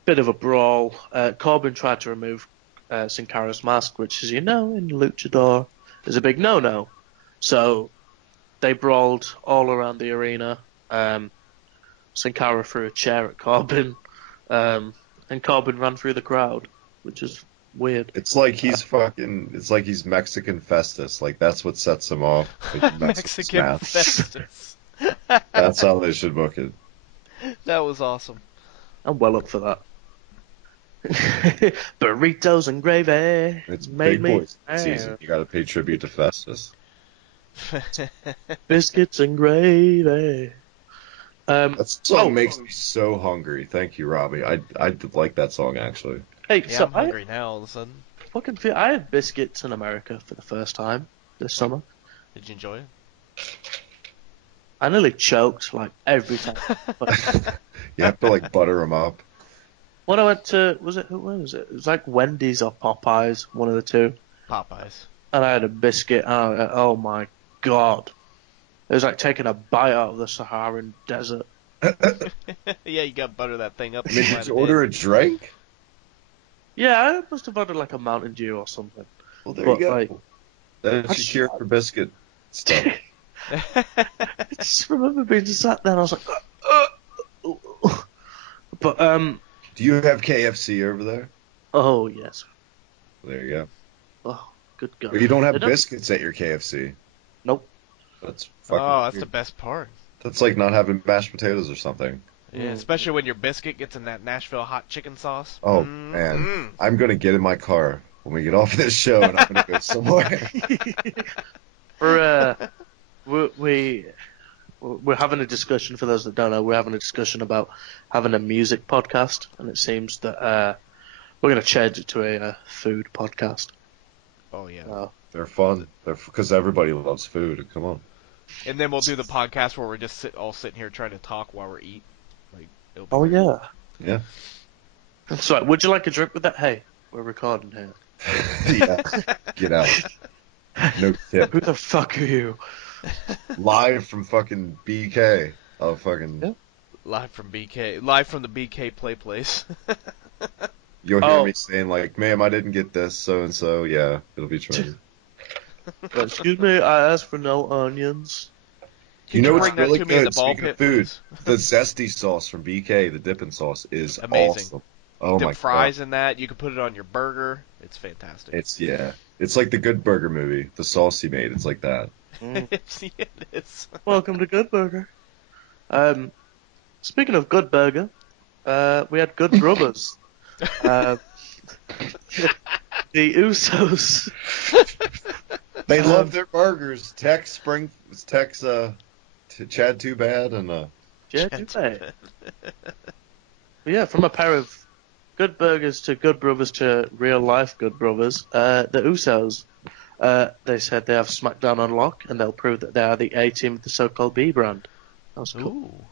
Bit of a brawl. Corbin tried to remove Sin Cara's mask, which, as you know, in Luchador is a big no-no. So they brawled all around the arena. Sin Cara threw a chair at Corbin, and Corbin ran through the crowd, which is weird. It's like he's Mexican Festus. Like, that's what sets him off. Like, Mexican Festus. That's how they should book it. That was awesome. I'm well up for that. Burritos and gravy. It's made big me boys season. You gotta pay tribute to Festus. Biscuits and gravy. That song makes me so hungry. Thank you, Robbie. I like that song, actually. Hey, yeah, so I'm hungry now all of a sudden. I had biscuits in America for the first time this summer. Did you enjoy it? I nearly choked like every time. You have to like butter them up. When I went to, where was it? It was like Wendy's or Popeyes, one of the two. Popeyes. And I had a biscuit, and oh my god. It was like taking a bite out of the Saharan desert. Yeah, you got to butter that thing up. I mean, did you order a drink? Yeah, I must have ordered like a Mountain Dew or something. Well, there you go. Like, that's your cure for biscuit stuff. I just remember being sat there and I was like, but do you have KFC over there? Oh yes. There you go. Oh, good God. But you don't have biscuits at your KFC. Nope. That's fucking that's weird. the best part. That's like not having mashed potatoes or something. Yeah, especially when your biscuit gets in that Nashville hot chicken sauce. Oh man, I'm gonna get in my car when we get off this show and I'm gonna go somewhere. We're having a discussion, for those that don't know, we're having a discussion about having a music podcast, and it seems that we're going to change it to a food podcast. Oh, yeah. They're fun. Because everybody loves food. Come on. And then we'll do the podcast where we're just all sitting here trying to talk while we're eating. Like, oh, yeah. Yeah. So, would you like a drink with that? Hey, we're recording here. Yeah. Get out. No tip. Who the fuck are you? Live from fucking BK. Oh, fucking... Yeah. Live from BK. Live from the BK Play Place. You'll hear me saying, like, ma'am, I didn't get this, so-and-so. Yeah, it'll be true. Excuse me, I asked for no onions. You know what's really good? Speaking of food, the zesty sauce from BK, the dipping sauce, is amazing. Awesome. Oh my god. Fries in that. You can put it on your burger. It's fantastic. It's like the Good Burger movie. The sauce he made, it's like that. It is. Welcome to Good Burger. Speaking of Good Burger, we had Good Brothers. The Usos. They love their burgers. Chad Too Bad and Chad Too Bad. Yeah, from a pair of Good burgers to good brothers to real life good brothers. The Usos. They said they have SmackDown on lock, and they'll prove that they are the A team of the so-called B brand. That was cool.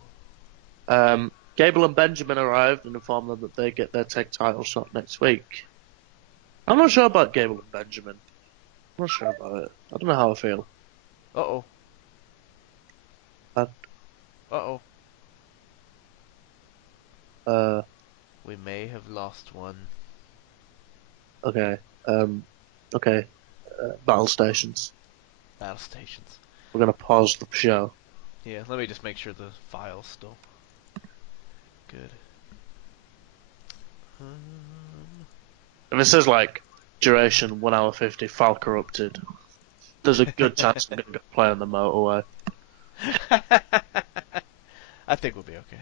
Gable and Benjamin arrived and informed them that they get their tag title shot next week. I'm not sure about Gable and Benjamin. I'm not sure about it. I don't know how I feel. Uh-oh. We may have lost one. Okay. Okay. Battle stations. Battle stations. We're gonna pause the show. Yeah, let me just make sure the file's still good. If it says like duration 1 hour 50, file corrupted, there's a good chance I'm gonna go play on the motorway. I think we'll be okay.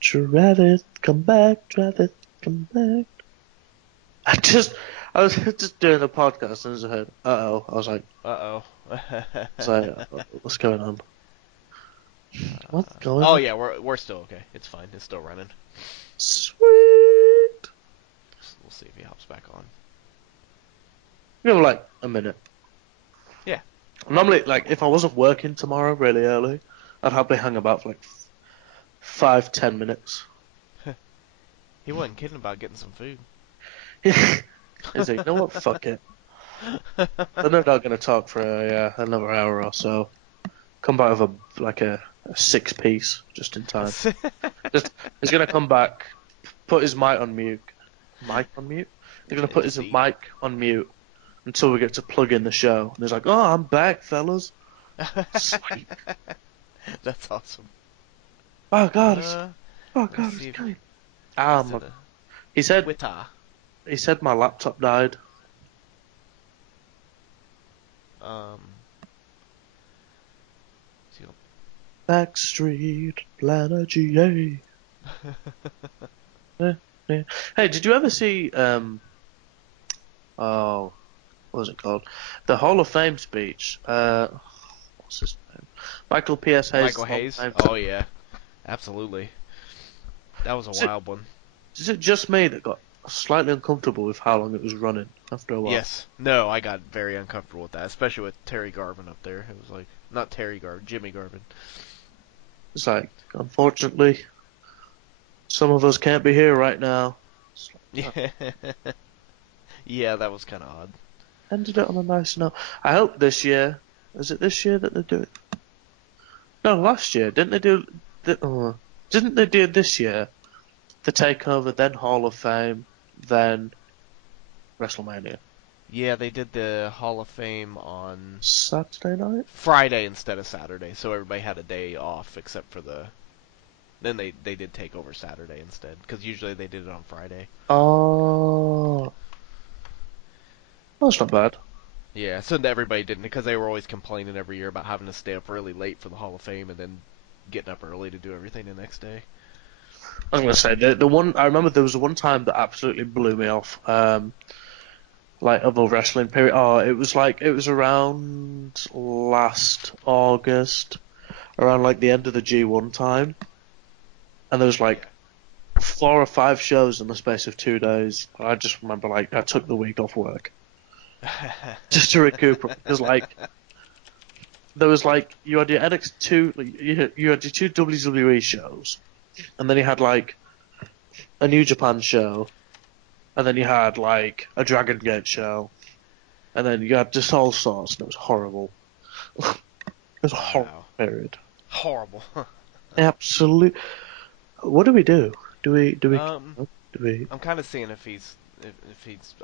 Travis, come back, Travis, come back. I was just doing a podcast and as I heard, uh-oh, I was like, what's going on? What's going on? Oh yeah, we're still okay. It's fine. It's still running. Sweet. We'll see if he hops back on. Give it like a minute. Yeah. Normally, like, if I wasn't working tomorrow really early, I'd happily hang about for like 5-10 minutes. He wasn't kidding about getting some food. He's like, you know what? Fuck it. They're not going to talk for another hour or so. Come back with a 6-piece just in time. He's going to come back, put his mic on mute. Mic on mute? He's going to put his mic on mute until we get to plug in the show. And he's like, oh, I'm back, fellas. Sweet. That's awesome. Oh, God. It's going. He said... Twitter. He said my laptop died. Backstreet Planet GA. Yeah. Hey, did you ever see what was it called? The Hall of Fame speech. What's his name? Michael P.S. Hayes. Michael Hayes? Oh yeah. Absolutely. That was a wild one. Is it just me that got slightly uncomfortable with how long it was running after a while? Yes. No, I got very uncomfortable with that, especially with Terry Garvin up there. It was like, not Terry Garvin, Jimmy Garvin. It's like, unfortunately, some of us can't be here right now. Yeah. Yeah, that was kind of odd. Ended it on a nice note. I hope this year, is it this year that they do it? No, last year. Didn't they do this year? The Takeover, then Hall of Fame, then WrestleMania. Yeah, they did the Hall of Fame on Saturday night? Friday instead of Saturday, so everybody had a day off except for the... Then they did Takeover Saturday instead, because usually they did it on Friday. Oh. That's not bad. Yeah, so everybody didn't, because they were always complaining every year about having to stay up really late for the Hall of Fame and then getting up early to do everything the next day. I was gonna say the one I remember there was one time that absolutely blew me off. Like of a wrestling period. Oh, it was around last August, around like the end of the G1 time, and there was like 4 or 5 shows in the space of 2 days. I just remember like I took the week off work just to recuperate because like there was like you had your NXT you had your 2 WWE shows. And then you had, like, a New Japan show. And then you had, like, a Dragon Gate show. And then you had just all sorts, and it was horrible. It was a horrible period. Horrible. Absolute. What do we do? Do we? I'm kind of seeing if he's I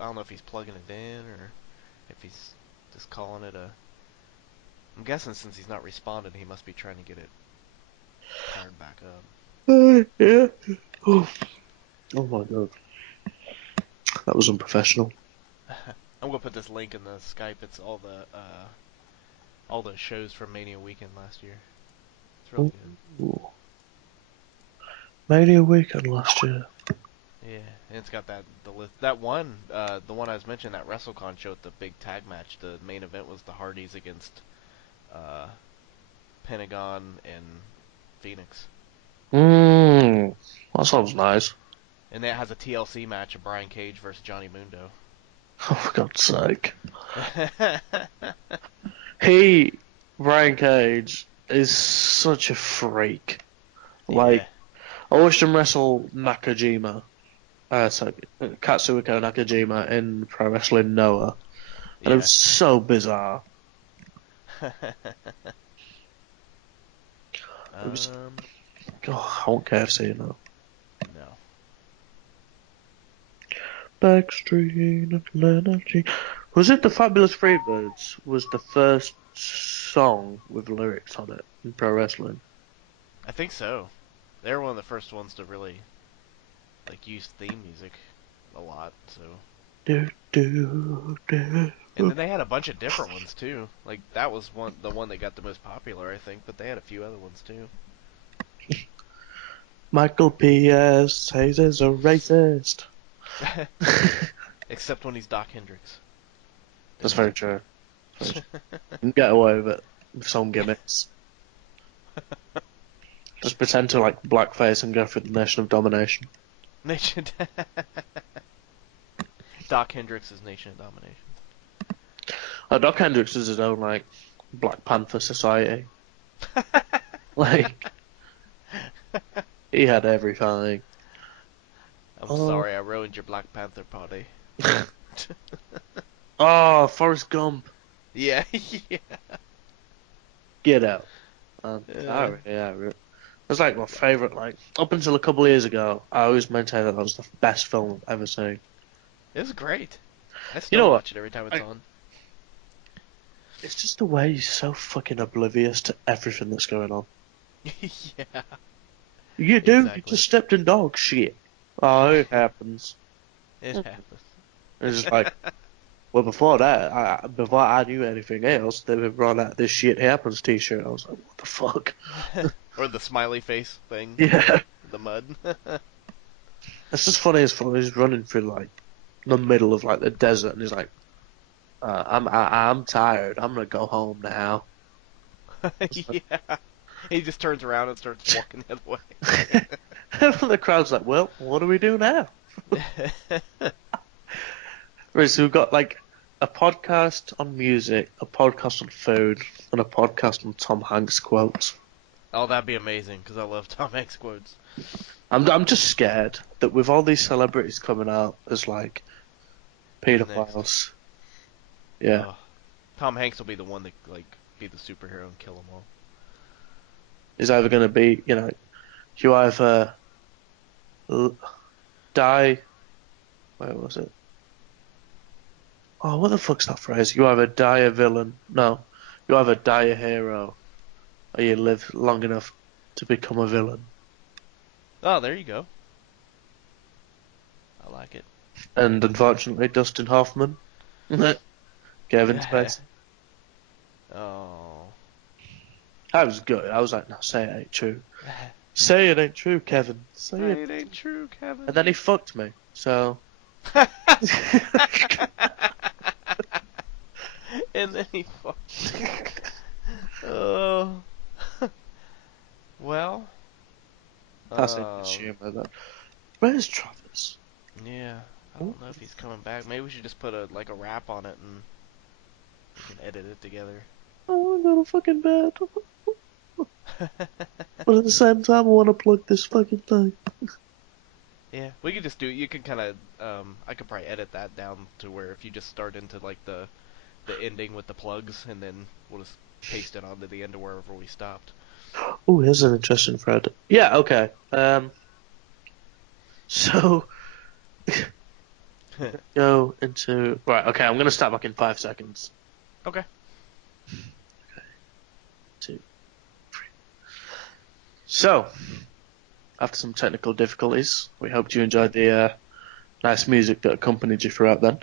don't know if he's plugging it in or if he's just calling it a... I'm guessing since he's not responding, he must be trying to get it fired back up. Yeah. Oh my god. That was unprofessional. I'm gonna put this link in the Skype. It's all the shows from Mania Weekend last year. It's really good. Ooh. Mania Weekend last year. Yeah, and it's got the one I was mentioning, that WrestleCon show at the big tag match. The main event was the Hardys against Pentagon and Phoenix. That sounds nice. And it has a TLC match of Brian Cage versus Johnny Mundo. Oh, for God's sake. Brian Cage, is such a freak. Like, I watched him wrestle Nakajima. Katsuhiko Nakajima in Pro Wrestling Noah. And it was so bizarre. It was... Oh, I want KFC now. No. Backstreet Atlanta. Was it the Fabulous Freebirds? Was the first song with lyrics on it in pro wrestling? I think so. They were one of the first ones to really use theme music a lot. So. And then they had a bunch of different ones too. Like that was the one that got the most popular, I think. But they had a few other ones too. Michael P.S. says he's a racist. Except when he's Doc Hendricks. That's very true. You can get away with it with some gimmicks. Just pretend to like blackface and go for the Nation of Domination. Doc Hendricks is Nation of Domination. Doc Hendricks is his own like Black Panther society. Like he had everything. I'm sorry I ruined your Black Panther party. Oh, Forrest Gump. Yeah. Get out. It was like my favourite, like, up until a couple of years ago, I always maintained that was the best film I've ever seen. It was great. I still watch it every time it's on. It's just the way he's so fucking oblivious to everything that's going on. Yeah. You just stepped in dog shit. Oh, it happens. It happens. It's just like, well, before that, before I knew anything else, they brought out this shit happens t-shirt. I was like, what the fuck? Or the smiley face thing. Yeah. The mud. It's just funny as fuck. He's running through like the middle of like the desert, and he's like, "I'm tired. I'm gonna go home now." Yeah. He just turns around and starts walking the other way. The crowd's like, "Well, what do we do now?" Right, so we've got like a podcast on music, a podcast on food, and a podcast on Tom Hanks quotes. Oh, that'd be amazing, because I love Tom Hanks quotes. I'm just scared that with all these celebrities coming out as like pedophiles. Yeah. Tom Hanks will be the one that be the superhero and kill them all. Is either going to be, you either die. Where was it? Oh, what the fuck's that phrase? You either die a villain. No. You either die a hero, or you live long enough to become a villain. Oh, there you go. I like it. And unfortunately, Dustin Hoffman. Kevin Spacey. Oh. I was good. I was like, no, say it ain't true. Say it ain't true, Kevin. Say it ain't true, Kevin. And then he fucked me, so... And then he fucked me. Oh. Well... That's a humor, though. Where's Travis? Yeah, I don't know if he's coming back. Maybe we should just put a wrap on it and we can edit it together. I want to go to fucking bed. But at the same time, I want to plug this fucking thing. Yeah, we could just do. You can kind of. I could probably edit that down to where if you just start into like the ending with the plugs, and then we'll just paste it onto the end of wherever we stopped. Oh, here's an interesting thread. Yeah, okay. So go into right. Okay, I'm gonna start back in 5 seconds. Okay. 2, 3. So, after some technical difficulties, we hoped you enjoyed the nice music that accompanied you throughout. Then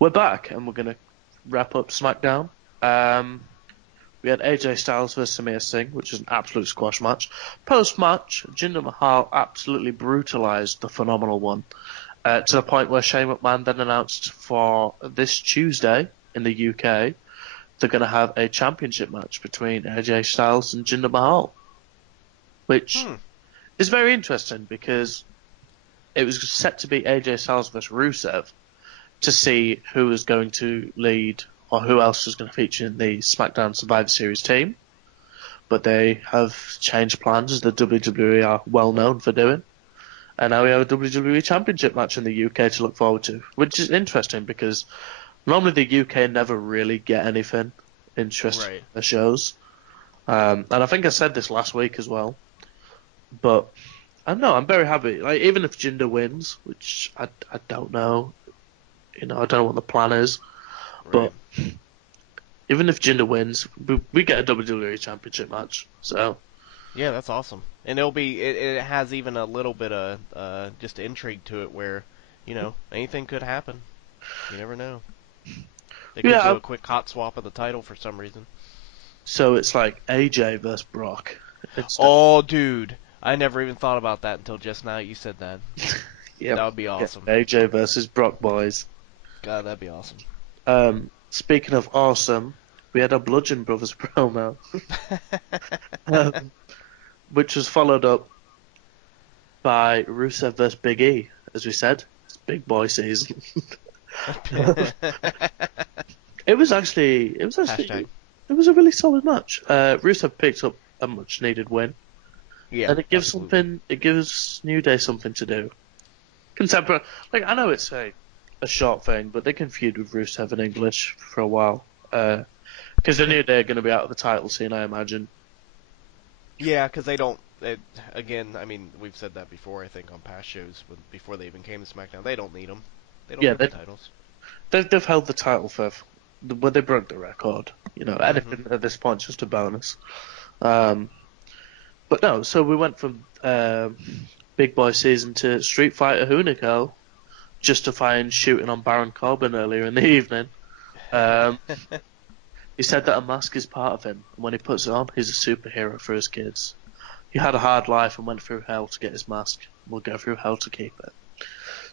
we're back, and we're gonna wrap up SmackDown. We had AJ Styles versus Samir Singh, which is an absolute squash match. Post-match, Jinder Mahal absolutely brutalized the Phenomenal One, to the point where Shane McMahon then announced for this Tuesday in the UK, they're going to have a championship match between AJ Styles and Jinder Mahal, which is very interesting because it was set to be AJ Styles versus Rusev to see who was going to lead or who else was going to feature in the SmackDown Survivor Series team. But they have changed plans, as the WWE are well known for doing. And now we have a WWE Championship match in the UK to look forward to, which is interesting because normally the UK never really get anything interesting in the shows. And I think I said this last week as well. But I don't know, I'm very happy. Like, even if Jinder wins, which I don't know, I don't know what the plan is. But even if Jinder wins, we get a WWE Championship match. So yeah, that's awesome. And it'll be it has even a little bit of just intrigue to it where, anything could happen. You never know. They could do a quick hot swap of the title for some reason. So it's like AJ versus Brock. Dude, I never even thought about that until just now you said that. That would be awesome. AJ versus Brock, boys. God, that'd be awesome. Speaking of awesome, we had a Bludgeon Brothers promo, which was followed up by Rusev vs Big E, as we said. It's big boy season. It was a really solid match. Rusev picked up a much needed win. Yeah, and it gives New Day something to do. Contemporary, I know it's a short thing, but they can feud with Rusev and English for a while. Because the New Day are going to be out of the title scene, I imagine. Yeah, because they don't. Again, I mean, we've said that before. I think on past shows, before they even came to SmackDown, they don't need them. They don't need the titles. They've held the title when they broke the record. Anything at this point is just a bonus. But no, so we went from Big Boy season to Street Fighter Hunico, justifying shooting on Baron Corbin earlier in the evening. He said that a mask is part of him, and when he puts it on, he's a superhero for his kids. He had a hard life and went through hell to get his mask. We'll go through hell to keep it.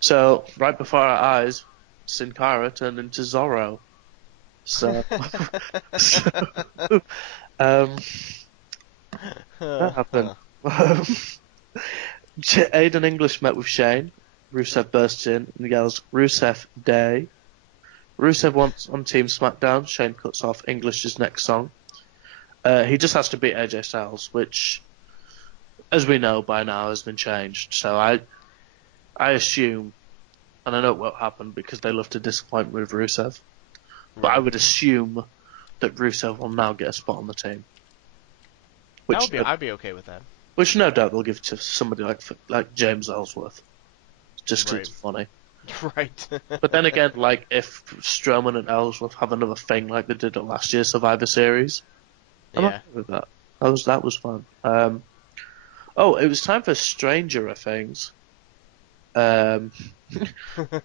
So, right before our eyes, Sin Cara turned into Zorro. So, that happened. Aiden English met with Shane. Rusev bursts in and yells, "Rusev Day." Rusev wants on Team SmackDown. Shane cuts off English's next song. He just has to beat AJ Styles, which, as we know by now, has been changed. So I assume, and I know it won't happen because they love to disappoint with Rusev, but I would assume that Rusev will now get a spot on the team. I'd be okay with that. Which no doubt they'll give to somebody like James Ellsworth, just because it's funny. Right. But then again, if Strowman and Ellsworth have another thing like they did at last year's Survivor Series, I'm okay with that. That was fun. It was time for Stranger Things. The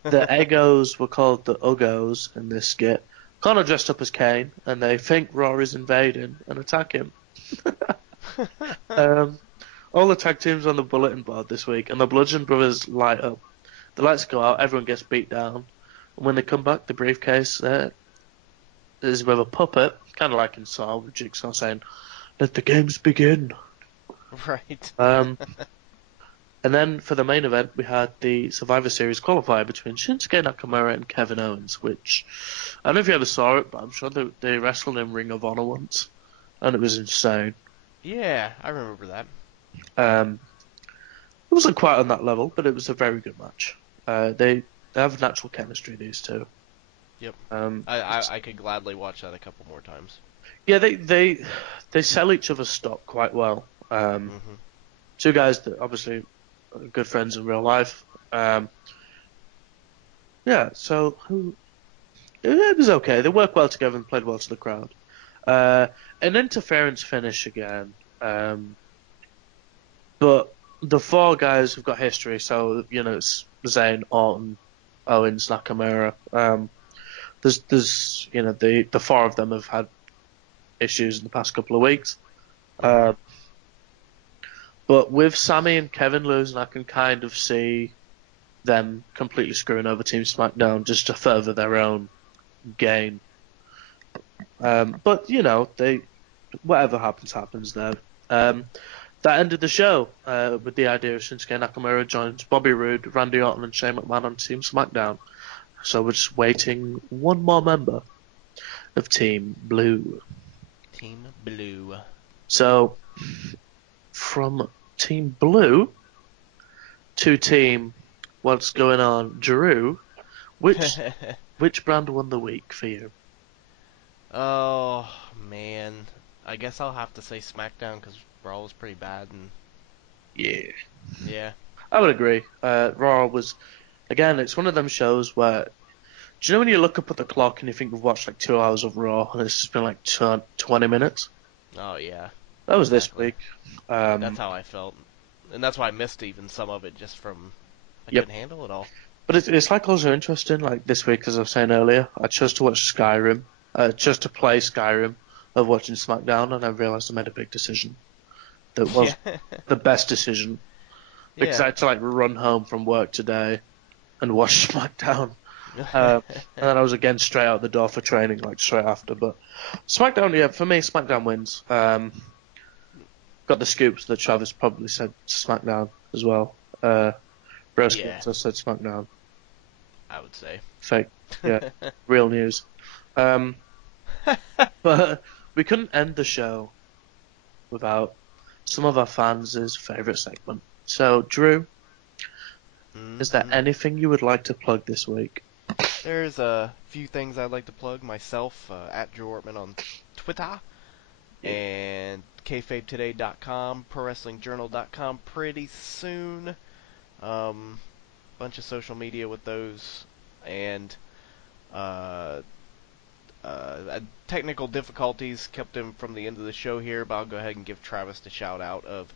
Eggos were called the Uggos in this skit. Connor dressed up as Kane, and they think Rory's invading and attack him. All the tag teams on the bulletin board this week, and the Bludgeon Brothers light up. The lights go out, everyone gets beat down, and when they come back, the briefcase is with a puppet, kind of like in Saw, with Jigsaw saying, "Let the games begin." Right. And then for the main event, we had the Survivor Series qualifier between Shinsuke Nakamura and Kevin Owens, which I don't know if you ever saw it, but I'm sure they wrestled in Ring of Honor once, and it was insane. Yeah, I remember that. It wasn't quite on that level, but it was a very good match. They have natural chemistry, these two. Yep. I could gladly watch that a couple more times. Yeah, they sell each other's stock quite well. Two guys that obviously are good friends in real life. So it was okay. They worked well together and played well to the crowd. An interference finish again. But the four guys have got history, so it's Zayn, Orton, Owens, Nakamura. There's the four of them have had issues in the past couple of weeks. But with Sami and Kevin losing, I can kind of see them completely screwing over Team SmackDown just to further their own gain. But whatever happens there. The that ended the show with the idea of Shinsuke Nakamura joins Bobby Roode, Randy Orton, and Shane McMahon on Team SmackDown. So we're just waiting one more member of Team Blue. Team Blue. So, from Team Blue to Team What's Going On, Drew, which brand won the week for you? Oh, man. I guess I'll have to say SmackDown because Raw was pretty bad. And yeah. I would agree. Raw was, again, it's one of them shows where, do you know when you look up at the clock and you think you've watched like 2 hours of Raw and it's just been like 20 minutes? Oh, yeah. That was this week. That's how I felt. And that's why I missed even some of it just from I couldn't handle it all. But it's like also interesting, like this week, as I was saying earlier, I chose to watch Skyrim, chose to play Skyrim of watching SmackDown, and I realised I made a big decision. That was the best decision. Because I had to like run home from work today and watch SmackDown. And then I was again straight out the door for training, like straight after. But SmackDown, for me, SmackDown wins. Got the scoops that Travis probably said SmackDown as well. Broski also said SmackDown. I would say. Fake. Yeah. Real news. But we couldn't end the show without some of our fans' favourite segment. So, Drew, is there anything you would like to plug this week? There's a few things I'd like to plug myself, at Drew Ortman on Twitter, and KayfabeToday.com, ProWrestlingJournal.com pretty soon. Bunch of social media with those, and technical difficulties kept him from the end of the show here, but I'll go ahead and give Travis the shout out of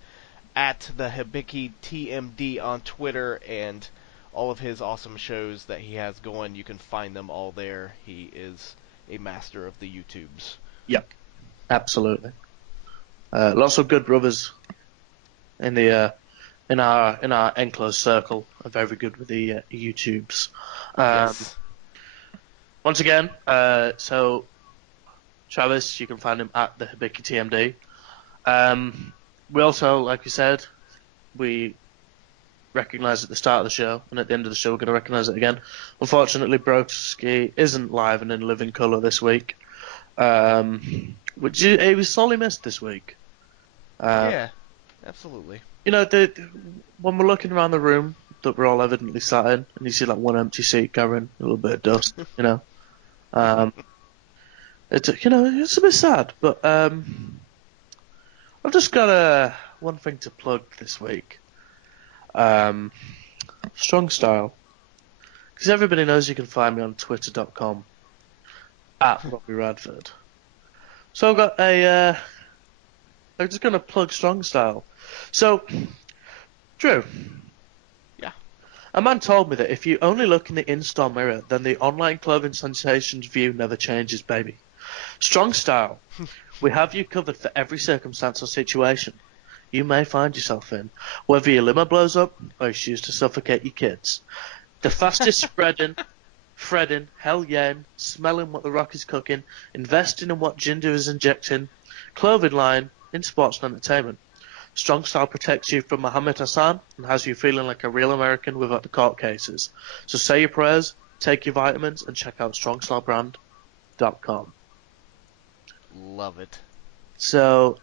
at the Hibiki TMD on Twitter, and all of his awesome shows that he has going. You can find them all there. He is a master of the YouTubes. Yep, absolutely. Lots of good brothers in the in our enclosed circle are very good with the YouTubes. Yes. Once again, so Travis, you can find him at the Hibiki TMD. We also, like we said, we recognise at the start of the show, and at the end of the show we're going to recognise it again. Unfortunately, Broski isn't live and in living colour this week, which he was sorely missed this week. Yeah, absolutely. You know, when we're looking around the room that we're all evidently sat in, and you see like one empty seat carrying a little bit of dust, you know, it's a bit sad, but I've just got one thing to plug this week. Strong Style. Because everybody knows you can find me on twitter.com at Robbie Radford. So I've got I'm just going to plug Strong Style. So, Drew. Yeah. A man told me that if you only look in the in-store mirror, then the online clothing sensation's view never changes, baby. Strong Style. We have you covered for every circumstance or situation you may find yourself in, whether your limo blows up or you choose to suffocate your kids. The fastest spreading, threading, hell yeah, smelling what the Rock is cooking, investing in what Ginger is injecting, clothing line in sports and entertainment. Strong Style protects you from Muhammad Hassan and has you feeling like a real American without the court cases. So say your prayers, take your vitamins, and check out StrongStyleBrand.com. Love it. So,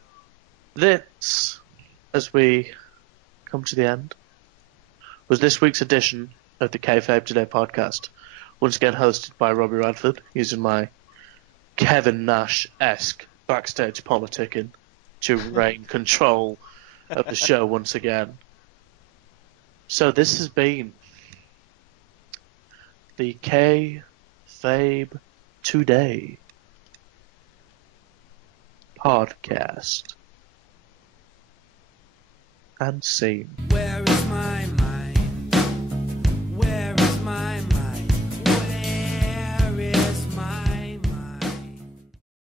this, as we come to the end, was this week's edition of the Kayfabe Today podcast. Once again hosted by Robbie Radford, using my Kevin Nash-esque backstage politicking to rein control of the show once again. So this has been the Kayfabe Today podcast and scene. Where is